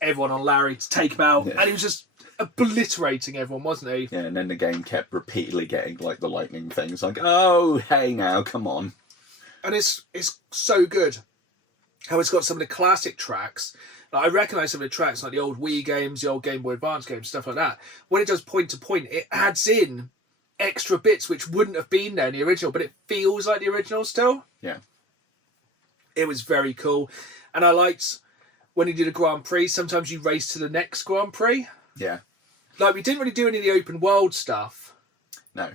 everyone on Larry to take him out, and he was just obliterating everyone, wasn't he? Yeah, and then the game kept repeatedly getting like the lightning things, like, oh, hey, now, come on. And it's so good how it's got some of the classic tracks. Like, I recognise some of the tracks, like the old Wii games, the old Game Boy Advance games, stuff like that. When it does point to point, it adds in extra bits which wouldn't have been there in the original, but it feels like the original still. Yeah. It was very cool. And I liked when you did a Grand Prix, sometimes you race to the next Grand Prix. Yeah. Like, we didn't really do any of the open world stuff, No.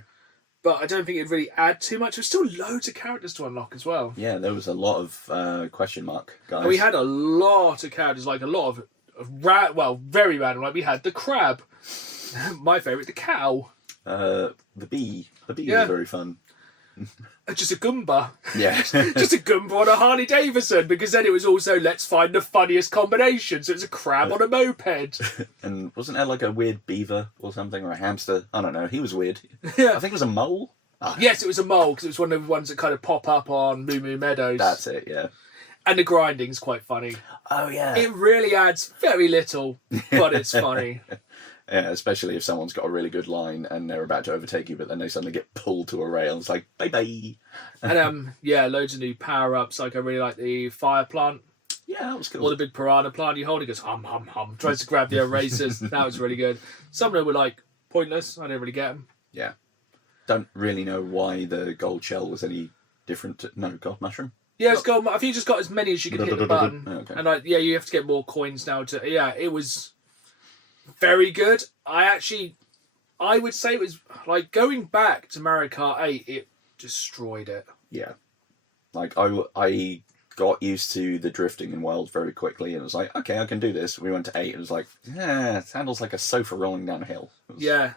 but I don't think it'd really add too much. There's still loads of characters to unlock as well. Yeah, there was a lot of question mark guys. And we had a lot of characters, like a lot of very random. Like, we had the crab. My favourite, the cow. The bee. The bee Yeah. was very fun. Just a Goomba. Yeah. Just a Goomba on a Harley Davidson, because then it was also, let's find the funniest combination. So it's a crab on a moped. And wasn't there like a weird beaver or something, or a hamster? I don't know. He was weird. Yeah. I think it was a mole. Yes, it was a mole, because it was one of the ones that kind of pop up on Moo Moo Meadows. That's it, yeah. And the grinding's quite funny. Oh, yeah. It really adds very little, but it's funny. Yeah, especially if someone's got a really good line and they're about to overtake you, but then they suddenly get pulled to a rail. It's like, bye-bye. And loads of new power-ups. Like, I really like the fire plant. Yeah, that was cool. Or the big piranha plant you hold. It goes hum, hum, hum. Tries to grab the erasers. That was really good. Some of them were, like, pointless. I didn't really get them. Yeah. Don't really know why the gold shell was any different. No, gold mushroom? Yeah, it's got. I think you just got as many as you could hit the button. Okay. And, like, you have to get more coins now to... Yeah, it was very good. I would say it was, like, going back to Mario Kart 8, it destroyed it. Yeah. Like, I got used to the drifting in World very quickly, and it was like, okay, I can do this. We went to 8, and it was like, it handles like a sofa rolling down a hill. Yeah.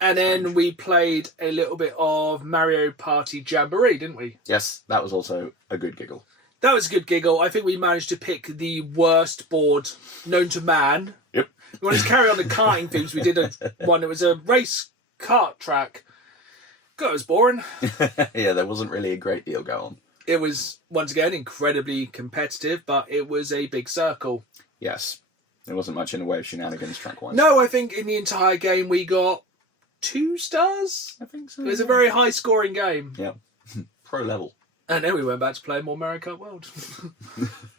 And then we played a little bit of Mario Party Jamboree, didn't we? Yes, that was also a good giggle. That was a good giggle. I think we managed to pick the worst board known to man. Yep. We wanted to carry on the karting themes. We did one. It was a race kart track. God, it was boring. Yeah, there wasn't really a great deal going on. It was, once again, incredibly competitive, but it was a big circle. Yes. There wasn't much in the way of shenanigans track-wise. No, I think in the entire game we got 2 stars. I think so. It was a very high-scoring game. Yeah. Pro level. And then we went back to play more Mario Kart World.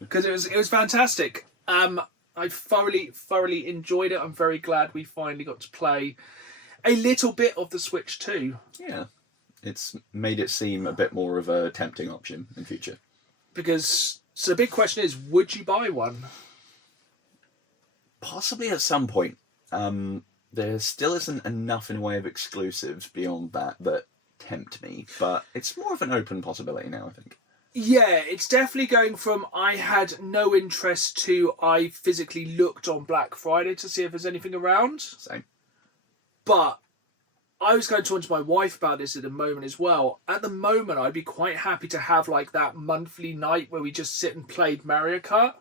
Because it was fantastic. I thoroughly enjoyed it. I'm very glad we finally got to play a little bit of the Switch 2. Yeah. It's made it seem a bit more of a tempting option in future. Because, so the big question is, would you buy one? Possibly at some point. There still isn't enough in the way of exclusives beyond that tempt me, but it's more of an open possibility now, I think. Yeah, it's definitely going from I had no interest to I physically looked on Black Friday to see if there's anything around. Same. But I was going to talk to my wife about this at the moment as well. At the moment, I'd be quite happy to have like that monthly night where we just sit and played Mario Kart.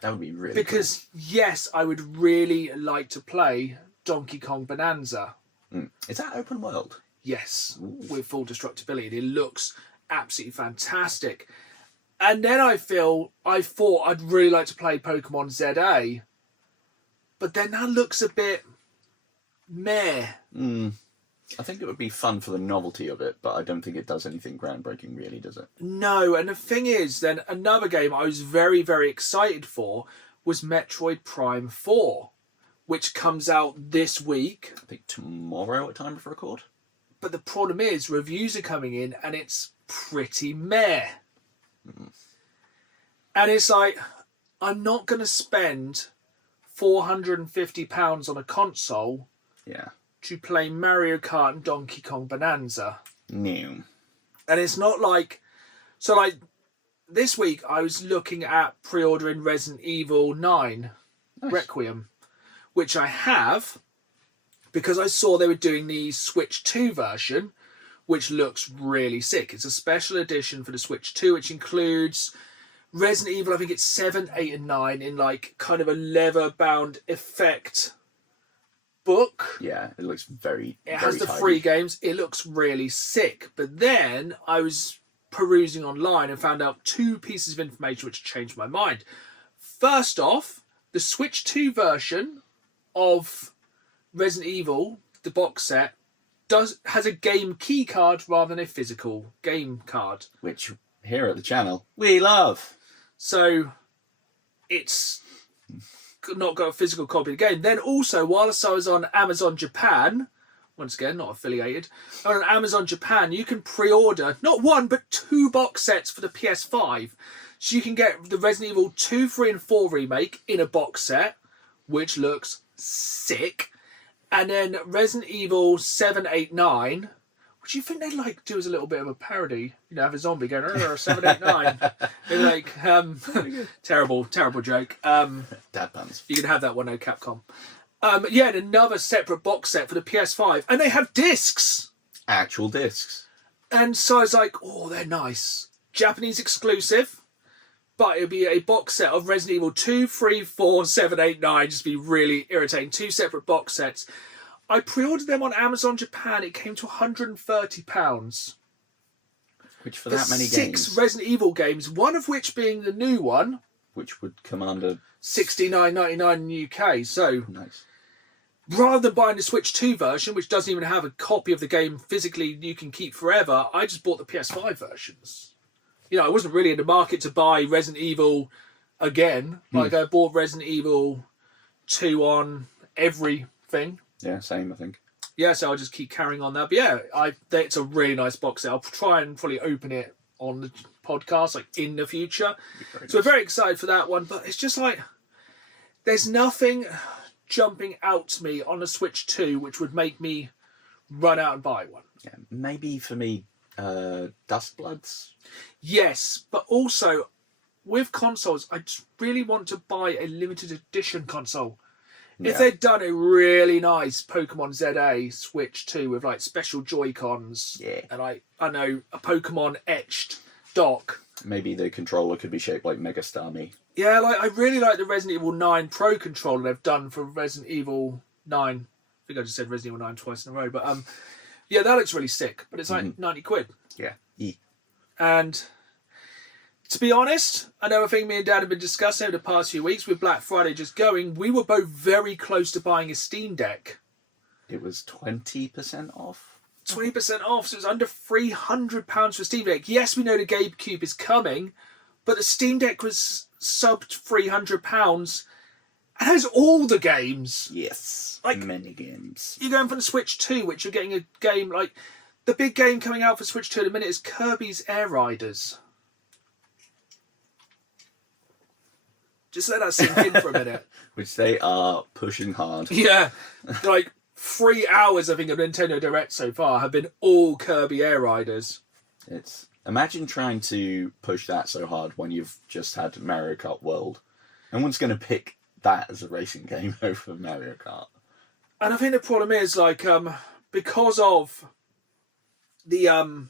That would be really Because, yes, I would really like to play Donkey Kong Bonanza. cool. Is that open world? Yes, with full destructibility. It looks absolutely fantastic. And then I thought I'd really like to play Pokemon ZA. But then that looks a bit meh. I think it would be fun for the novelty of it, but I don't think it does anything groundbreaking, really, does it? No, and the thing is, then another game I was very, very excited for was Metroid Prime 4, which comes out this week. I think tomorrow at time of record. But the problem is, reviews are coming in and it's pretty meh. And it's like, I'm not going to spend £450 on a console to play Mario Kart and Donkey Kong Bonanza. No. And it's not like... So, like, this week I was looking at pre-ordering Resident Evil 9 Nice. Requiem, which I have because I saw they were doing the Switch 2 version, which looks really sick. It's a special edition for the Switch 2, which includes Resident Evil, I think it's 7, 8 and 9 in like kind of a leather-bound effect book. Yeah, it looks very. It very has the tidy. 3 games. It looks really sick. But then I was perusing online and found out 2 pieces of information which changed my mind. First off, the Switch 2 version of Resident Evil, the box set, has a game key card rather than a physical game card. Which here at the channel we love. So it's not got a physical copy of the game. Then also, whilst I was on Amazon Japan, once again, not affiliated, on Amazon Japan, you can pre-order not 1, but 2 box sets for the PS5. So you can get the Resident Evil 2, 3 and 4 remake in a box set, which looks sick. And then Resident Evil 7, 8, 9, which you think they'd like do as a little bit of a parody. You know, have a zombie going, 7, 8, 9. They're like, terrible joke. Dad puns. You can have that one, no Capcom. Yeah, and another separate box set for the PS5. And they have discs. Actual discs. And so I was like, oh, they're nice. Japanese exclusive. But it'll be a box set of Resident Evil 2, 3, 4, 7, 8, 9. Just be really irritating. 2 separate box sets. I pre-ordered them on Amazon Japan. It came to £130. Which for that many 6 games. Resident Evil games, one of which being the new one, Which would command a... $69.99 in the UK. So Nice. rather than buying the Switch 2 version, which doesn't even have a copy of the game physically you can keep forever, I just bought the PS5 versions. You know, I wasn't really in the market to buy Resident Evil again. Like, I bought Resident Evil 2 on everything. Yeah, same, I think. Yeah, so I'll just keep carrying on that. But yeah, it's a really nice box set. I'll try and probably open it on the podcast, like, in the future. So we're very excited for that one. But it's just like, there's nothing jumping out to me on a Switch 2 which would make me run out and buy one. Yeah, maybe for me, Dust Bloods. Yes, but also with consoles, I just really want to buy a limited edition console. If Yeah. they'd done a really nice Pokemon ZA Switch 2 with like special Joy-Cons, Yeah. and I know a Pokemon etched dock. Maybe the controller could be shaped like Mega Starmie. Yeah, like I really like the Resident Evil 9 Pro controller they've done for Resident Evil 9. I think I just said Resident Evil 9 twice in a row, but yeah, that looks really sick. But it's like 90 quid. Yeah. And to be honest, another thing me and Dad have been discussing over the past few weeks with Black Friday just going, we were both very close to buying a Steam Deck. It was 20% off. 20% off, so it's under £300 for Steam Deck. Yes, we know the GameCube is coming, but the Steam Deck was sub £300 and has all the games. Yes. Like, many games. You're going from the Switch 2, which you're getting a game like... The big game coming out for Switch 2 at the minute is Kirby's Air Riders. Just let that sink in for a minute. Which they are pushing hard. Yeah. Like 3 hours, I think, of Nintendo Direct so far have been all Kirby Air Riders. It's imagine trying to push that so hard when you've just had Mario Kart World. No one's going to pick that as a racing game over Mario Kart. And I think the problem is, like, because of the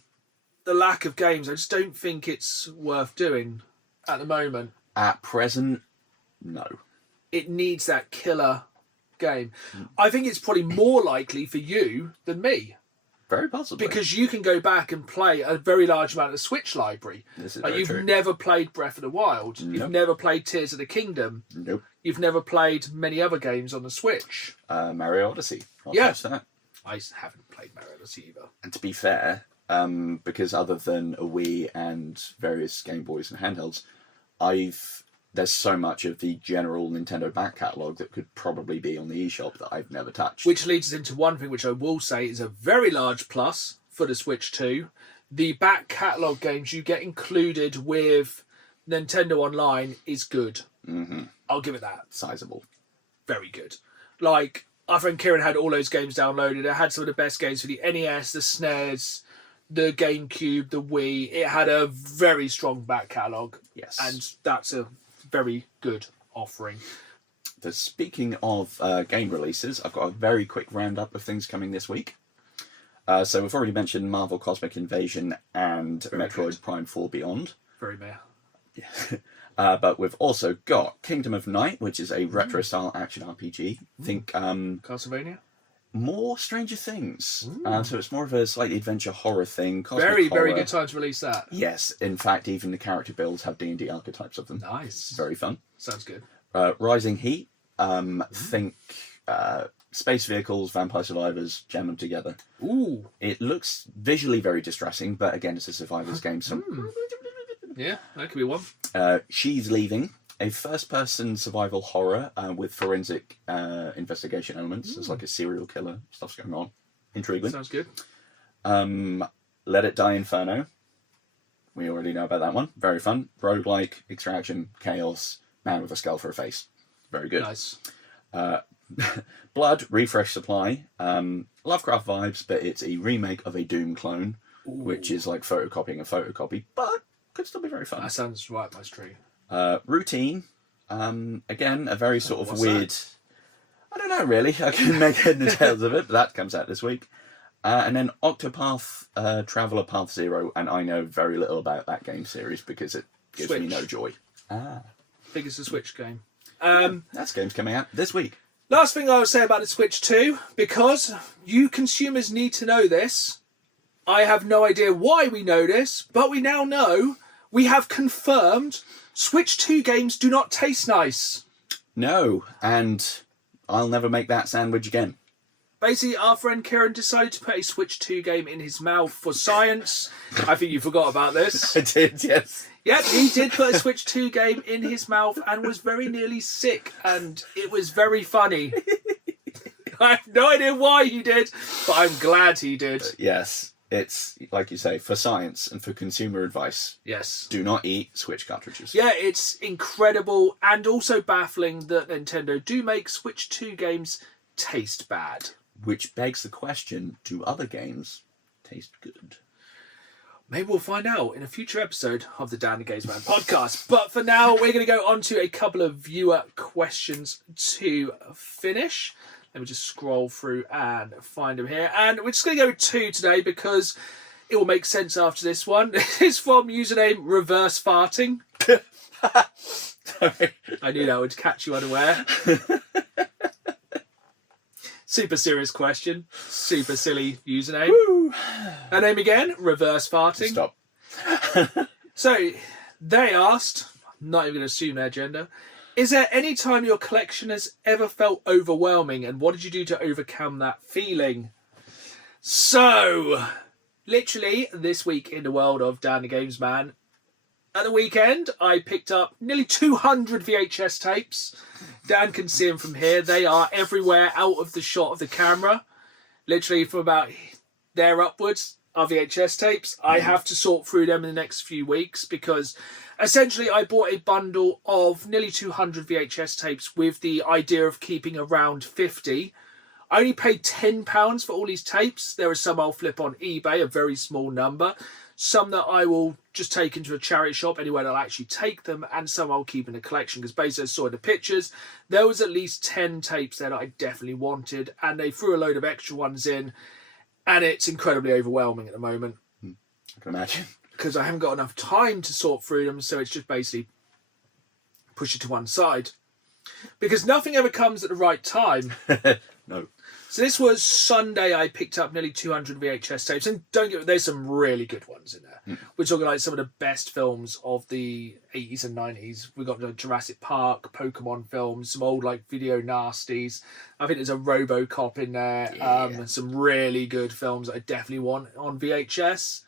lack of games, I just don't think it's worth doing at the moment. At present, no. It needs that killer game. I think it's probably more likely for you than me. Very possibly. Because you can go back and play a very large amount of the Switch library. This is like, very you've true. never played Breath of the Wild. Nope. You've never played Tears of the Kingdom. Nope. You've never played many other games on the Switch. Mario Odyssey. I'll Yeah. touch that. I haven't played Mario Odyssey either. And to be fair, because other than a Wii and various Game Boys and handhelds, there's so much of the general Nintendo back catalogue that could probably be on the eShop that I've never touched. Which leads us into one thing which I will say is a very large plus for the Switch 2. The back catalogue games you get included with Nintendo Online is good. Mm-hmm. I'll give it that. Sizable. Very good. Like, our friend Kieran had all those games downloaded. It had some of the best games for the NES, the SNES, the GameCube, the Wii. It had a very strong back catalogue. Yes. And that's a very good offering. Speaking of game releases, I've got a very quick roundup of things coming this week. So we've already mentioned Marvel Cosmic Invasion and Metroid Prime 4 Beyond. Very meh. Yeah. But we've also got Kingdom of Night, which is a retro-style action RPG. Think Castlevania? more Stranger Things. So it's more of a slightly adventure horror thing. Cosmic Very horror. good time to release that. Yes. In fact, even the character builds have D&D archetypes of them. Nice. Very fun. Sounds good. Rising Heat. Think space vehicles, vampire survivors, jam them together. Ooh. It looks visually very distressing, but again, it's a survivor's game. So Yeah, that could be one. She's Leaving, a first-person survival horror with forensic investigation elements. It's like a serial killer. Stuff's going on. Intriguing. Sounds good. Let It Die Inferno. We already know about that one. Very fun. Roguelike, extraction, chaos, man with a skull for a face. Very good. Nice. Blood, Refresh Supply. Lovecraft vibes, but it's a remake of a Doom clone, which is like photocopying a photocopy, but could still be very fun. That sounds right up my street. Routine. Again, a very sort of What's weird... that? I don't know, really. I can make head and tails of it, but that comes out this week. And then Octopath Traveler Path Zero, and I know very little about that game series because it gives me Switch. no joy. I think it's a Switch game. That's game's coming out this week. Last thing I would say about the Switch 2, because you consumers need to know this. I have no idea why we know this, but we now know. We have confirmed Switch 2 games do not taste nice. No, and I'll never make that sandwich again. Basically, our friend Kieran decided to put a Switch 2 game in his mouth for science. I think you forgot about this. I did, yes. Yep, he did put a Switch 2 game in his mouth and was very nearly sick, and it was very funny. I have no idea why he did, but I'm glad he did. Yes, it's, like you say, for science and for consumer advice. Yes. Do not eat Switch cartridges. Yeah, it's incredible and also baffling that Nintendo do make Switch 2 games taste bad. Which begs the question, do other games taste good? Maybe we'll find out in a future episode of the Down the Games Man podcast. But for now, we're going to go on to a couple of viewer questions to finish. Let me just scroll through and find them here. And we're just going to go with two today because it will make sense after this one. This is from username Reverse Farting. Sorry. I knew that would catch you unaware. Super serious question. Super silly username. Woo. Her name again, Reverse Farting. Stop. So, they asked, I'm not even going to assume their gender, is there any time your collection has ever felt overwhelming and what did you do to overcome that feeling? So, literally this week in the world of Dan the Games Man, at the weekend I picked up nearly 200 VHS tapes. Dan can see them from here. They are everywhere out of the shot of the camera. Literally from about there upwards are VHS tapes. I have to sort through them in the next few weeks because essentially I bought a bundle of nearly 200 VHS tapes with the idea of keeping around 50. I only paid £10 for all these tapes. There are some I'll flip on eBay, a very small number. Some that I will just take into a charity shop anywhere that'll actually take them, and some I'll keep in a collection because basically I saw the pictures. There was at least 10 tapes there that I definitely wanted, and they threw a load of extra ones in, and it's incredibly overwhelming at the moment. I can imagine. Because I haven't got enough time to sort through them, so it's just basically push it to one side. Because nothing ever comes at the right time. No. So this was Sunday. I picked up nearly 200 VHS tapes, and don't get there's some really good ones in there. We're talking like some of the best films of the 80s and 90s. We got the Jurassic Park, Pokemon films, some old like video nasties. I think there's a RoboCop in there. Yeah. Some really good films that I definitely want on VHS.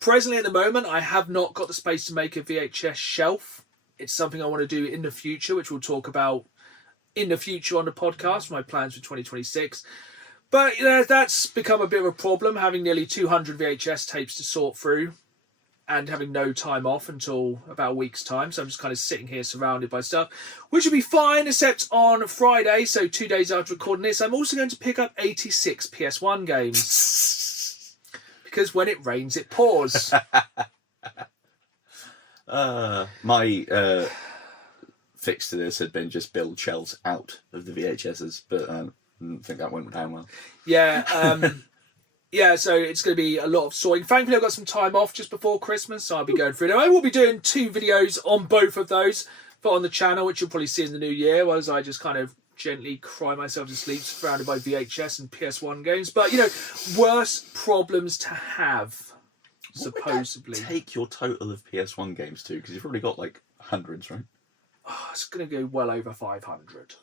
Presently, at the moment, I have not got the space to make a VHS shelf. It's something I want to do in the future, which we'll talk about in the future on the podcast, my plans for 2026. But that's become a bit of a problem, having nearly 200 VHS tapes to sort through and having no time off until about a week's time. So I'm just kind of sitting here surrounded by stuff, which will be fine, except on Friday, so 2 days after recording this, I'm also going to pick up 86 PS1 games. because when it rains, it pours. My fix to this had been just build shelves out of the VHSs, but I didn't think that went down well. Yeah, yeah, so it's going to be a lot of sawing. Thankfully, I've got some time off just before Christmas, so I'll be going through them. I will be doing 2 videos on both of those, but on the channel, which you'll probably see in the new year, as I just kind of gently cry myself to sleep surrounded by VHS and PS1 games. But, you know, worse problems to have, supposedly. What would that take your total of PS1 games to? Because you've already got, like, hundreds, right? Oh, it's going to go well over 500.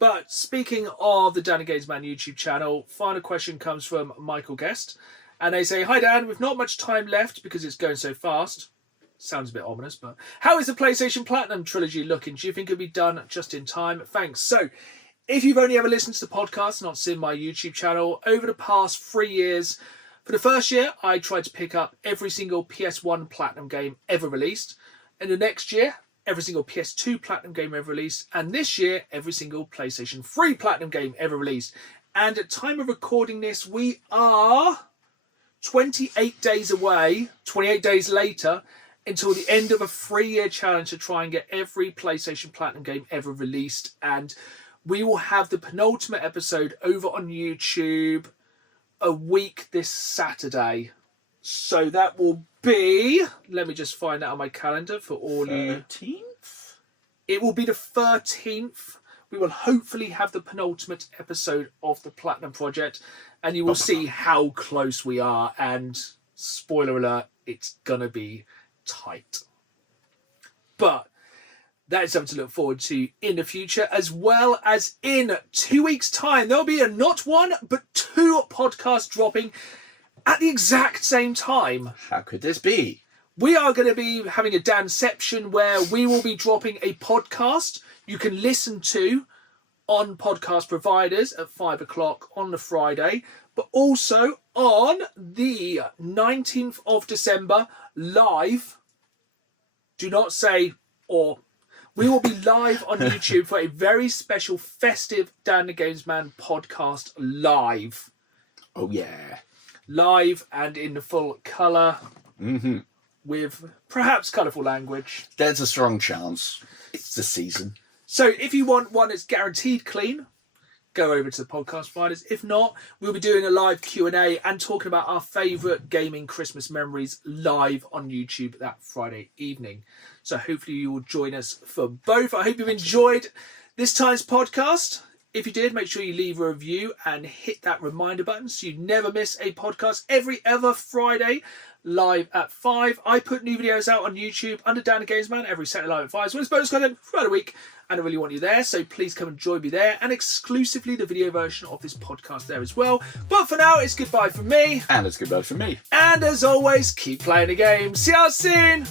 But speaking of the Danny Games Man YouTube channel, final question comes from Michael Guest. And they say, "Hi Dan, with not much time left because it's going so fast." Sounds a bit ominous, but how is the PlayStation Platinum trilogy looking? Do you think it'll be done just in time? Thanks. So, if you've only ever listened to the podcast, not seen my YouTube channel, over the past 3 years, for the first year, I tried to pick up every single PS1 Platinum game ever released. And the next year, every single PS2 Platinum game ever released, and this year, every single PlayStation 3 Platinum game ever released. And at time of recording this, we are 28 days away, 28 days later, until the end of a 3-year challenge to try and get every PlayStation Platinum game ever released. And we will have the penultimate episode over on YouTube a week this Saturday. So that will be, let me just find out on my calendar for all you. 13th? It will be the 13th. We will hopefully have the penultimate episode of the Platinum Project, and you will see how close we are. And spoiler alert, it's gonna be tight. But that is something to look forward to in the future, as well as in 2 weeks' time. There'll be not one, but 2 podcasts dropping at the exact same time. How could this be? We are going to be having a Danception where we will be dropping a podcast you can listen to on podcast providers at 5 o'clock on the Friday, but also on the 19th of December live. Do not say or. We will be live on YouTube for a very special festive Dan the Games Man podcast live. Oh, yeah. Live and in the full colour. Mm-hmm. With perhaps colourful language. There's a strong chance. It's the season. So if you want one that's guaranteed clean, go over to the podcast providers. If not, we'll be doing a live Q&A and talking about our favourite gaming Christmas memories live on YouTube that Friday evening. So hopefully you will join us for both. I hope you've enjoyed this time's podcast. If you did, make sure you leave a review and hit that reminder button so you never miss a podcast every other Friday live at 5. I put new videos out on YouTube under Dan the Games Man every Saturday live at 5. So it's bonus content throughout the week, and I really want you there. So please come and join me there, and exclusively the video version of this podcast there as well. But for now, it's goodbye from me. And it's goodbye from me. And as always, keep playing the game. See you soon.